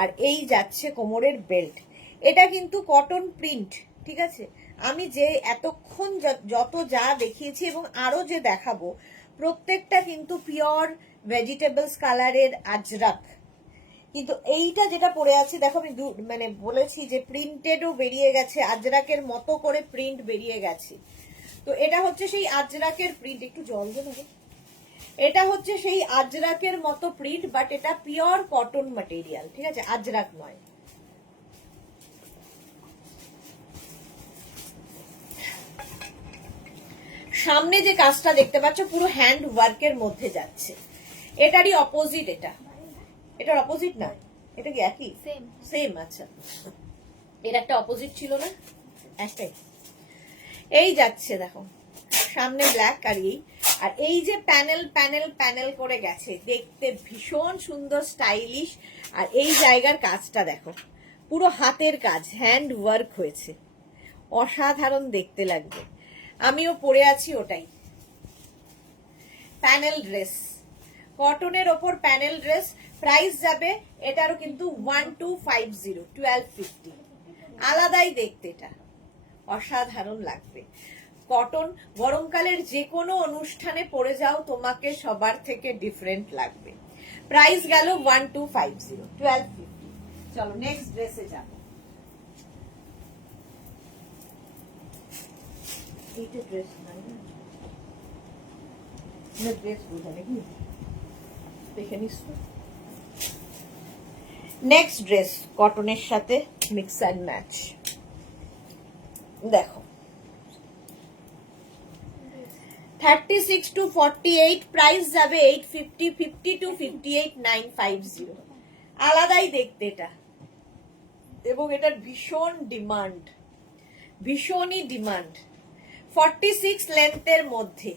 আর এই যাচ্ছে কোমরের বেল্ট, এটা কিন্তু কটন প্রিন্ট, ঠিক আছে? আমি যে এতক্ষণ যত যা দেখিয়েছি এবং আরো যে দেখাবো, প্রত্যেকটা কিন্তু পিওর ভেজিটেবলস কালারের আজরাক। কিন্তু এইটা যেটা পরে আছে দেখো, আমি মানে বলেছি যে প্রিন্টেডও বেরিয়ে গেছে, আজরাকের মতো করে প্রিন্ট বেরিয়ে গেছে। তো এটা হচ্ছে সেই আজরাকের প্রিন্ট, একটু জল দেবো, এটা হচ্ছে সেই আজরাকের মতো প্রিন্ট, বাট এটা পিওর কটন ম্যাটেরিয়াল, ঠিক আছে? আজরাক নয়। সামনে যে কাজটা দেখতে পাচ্ছ পুরো হ্যান্ড ওয়ার্কের মধ্যে যাচ্ছে, এটারই অপোজিট এটা, এটার অপোজিট না, এটা কি একই? সেম, আচ্ছা এর একটা অপোজিট ছিল না, একটাই। এই যাচ্ছে দেখো, সামনে ব্ল্যাক আর এই যে প্যানেল প্যানেল প্যানেল করে গেছে, দেখতে ভীষণ সুন্দর স্টাইলিশ। আর এই জায়গার কাজটা দেখো, পুরো হাতের কাজ, হ্যান্ড ওয়ার্ক হয়েছে, অসাধারণ দেখতে লাগবে। আমিও পরে আছি ওটাই, প্যানেল ড্রেস, কটনের ওপর প্যানেল ড্রেস। প্রাইস যাবে এটারও কিন্তু 1250, 1250, আলাদাই দেখতে, এটা অসাধারণ লাগবে। কটন, গরমকালের যে কোনো অনুষ্ঠানে পরে যাও, তোমাকে সবার থেকে ডিফারেন্ট লাগবে। প্রাইস গেল 1250, 1250। চলো নেক্সট ড্রেসে যাব। এইটা ড্রেস না, ড্রেস বোঝা নাকি, দেখে নিস। নেক্সট ড্রেস কটনের সাথে মিক্স অ্যান্ড ম্যাচ, দেখো 36 to 48, প্রাইস যাবে 850, 50 to 58, 950, আলাদাই দেখতে এটা। এবং এটার ভীষণ ডিমান্ড, ভীষণই ডিমান্ড। 46 লেন্থের মধ্যে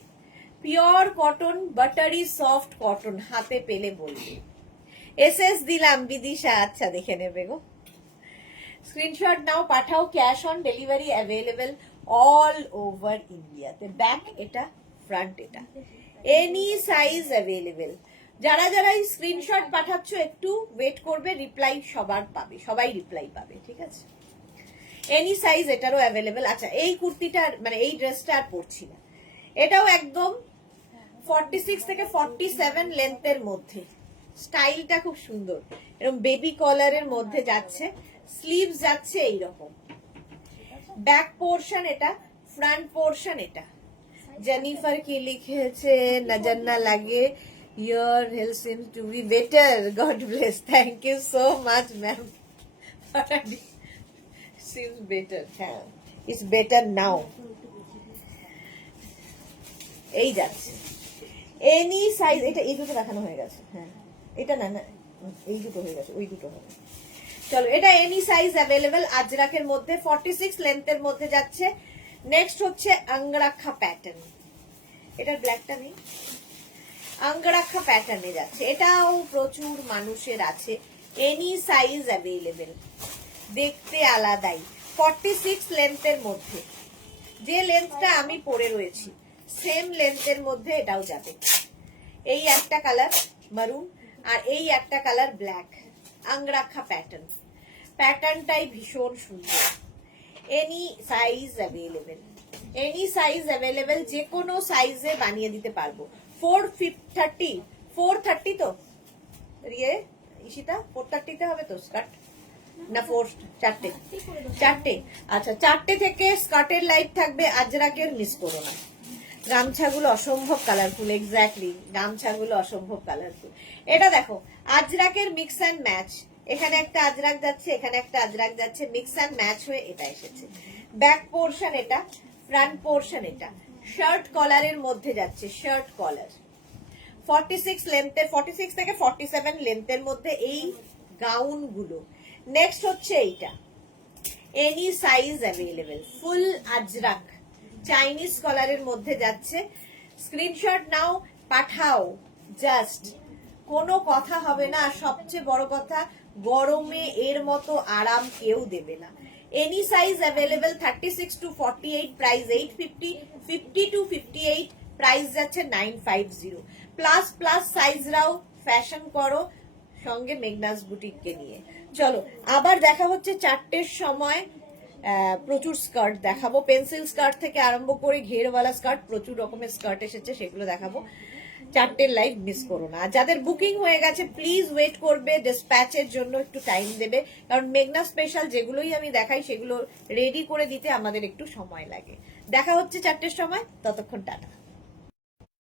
pure cotton, buttery soft cotton, হাতে পেলে বলবে। এসএস দিলাম বিদিশা, আচ্ছা দেখে নেবে গো। স্ক্রিনশট নাও, পাঠাও, cash on delivery available all over ইন্ডিয়াতে। ব্যাক এটা, ফ্রন্ট এটা, এনি সাইজ অ্যাভেলেবেল। যারা যারা এই স্ক্রিনশট পাঠাচ্ছ একটু ওয়েট করবে, রিপ্লাই সবার পাবে, সবাই রিপ্লাই পাবে, ঠিক আছে? এনি সাইজ এটারও অ্যাভেলেবেল। আচ্ছা এই কুর্তিটা মানে এই ড্রেসটা আর পরছি না, এটাও একদম 46 থেকে 47 লেন্থের মধ্যে, স্টাইলটা খুব সুন্দর, এরকম বেবি কলারের মধ্যে যাচ্ছে, স্লিভস যাচ্ছে এইরকম, ব্যাক পোর্শন এটা, ফ্রন্ট পোর্শন এটা। জেনিফার কি লিখেছে, নজর না লাগে, your health seems to be better, God bless, thank you so much ma'am, seems better, হ্যাঁ it's better now। এই যাচ্ছে এনি সাইজ, এটা এই দুটো দেখানো হয়ে গেছে, হ্যাঁ এটা না না এই দুটো হয়ে গেছে, ওই দুটো হবে। চলো এটা এনি সাইজ অ্যাভেলেবেল, আজরাকের মধ্যে 46 লেন্থের মধ্যে যাচ্ছে। নেক্সট হচ্ছে আঙ্গরাখা প্যাটার্ন, এটার ব্ল্যাকটা নেই, আঙ্গরাখা প্যাটার্নে যাচ্ছে, এটাও প্রচুর মানুষের আছে, এনি সাইজ অ্যাভেলেবেল, দেখতে আলাদাই। 46 লেন্থের মধ্যে, যে লেন্থটা আমি পরে রয়েছি সেম লেন্থের মধ্যে এটাও যাবে। এই একটা কালার, মারুন, আর এই একটা কালার ব্ল্যাক, আংরাখা প্যাটার্ন। প্যাটার্নটাই ভীষণ সুন্দর। Any size available, any size available, যে কোনো সাইজে বানিয়ে দিতে পারবো। 430 তো ইয়ে ইশিতা 430 হবে তো স্কার্ট না? 4টে। আচ্ছা, 4টে থেকে স্কার্টের লাইভ থাকবে। আজরাকের মিস করো না। গামছাগুলো অসম্ভব কালারফুল, এক্স্যাক্টলি গামছাগুলো অসম্ভব কালারফুল। এটা দেখো আজরাকের মিক্স অ্যান্ড ম্যাচ, এখানে একটা আজরাক যাচ্ছে, এখানে একটা আজরাক যাচ্ছে, মিক্স অ্যান্ড ম্যাচ হয়ে এটা এসেছে। ব্যাক পোর্শন এটা, ফ্রন্ট পোর্শন এটা, শার্ট কলারের মধ্যে যাচ্ছে, শার্ট কলার 46 লেন্থের, 46 থেকে 47 লেন্থের মধ্যে এই গাউন গুলো। নেক্সট হচ্ছে এইটা, এনি সাইজ অ্যাভেলেবেল, ফুল আজরাক চাইনিজ কলারের মধ্যে যাচ্ছে। স্ক্রিনশট নাও, পাঠাও, জাস্ট কোনো কথা হবে না। সবচেয়ে বড় কথা, গরমে এর মতো আরাম কেউ দেবে না। Any size available, 36 to 48, price 850, 50 to 58, price যাচ্ছে 950। প্লাস প্লাস সাইজরাও ফ্যাশন করো সঙ্গে মেঘনাস বুটিককে নিয়ে। চলো আবার দেখা হচ্ছে 4টের সময়। প্রচুর স্কার্ট দেখাবো, পেন্সিল স্কার্ট থেকে আরম্ভ করে ঘেরওয়ালা স্কার্ট, প্রচুর রকমের স্কার্ট এসেছে, সেগুলো দেখাবো। 4টের লাইভ মিস করো না। যাদের বুকিং হয়ে গেছে প্লিজ ওয়েট করবে, ডিসপ্যাচের জন্য একটু টাইম দেবে, কারণ মেঘনা স্পেশাল যেগুলোই আমি দেখাই সেগুলো রেডি করে দিতে আমাদের একটু সময় লাগে। দেখা হচ্ছে 4টের সময়, ততক্ষণ টাটা।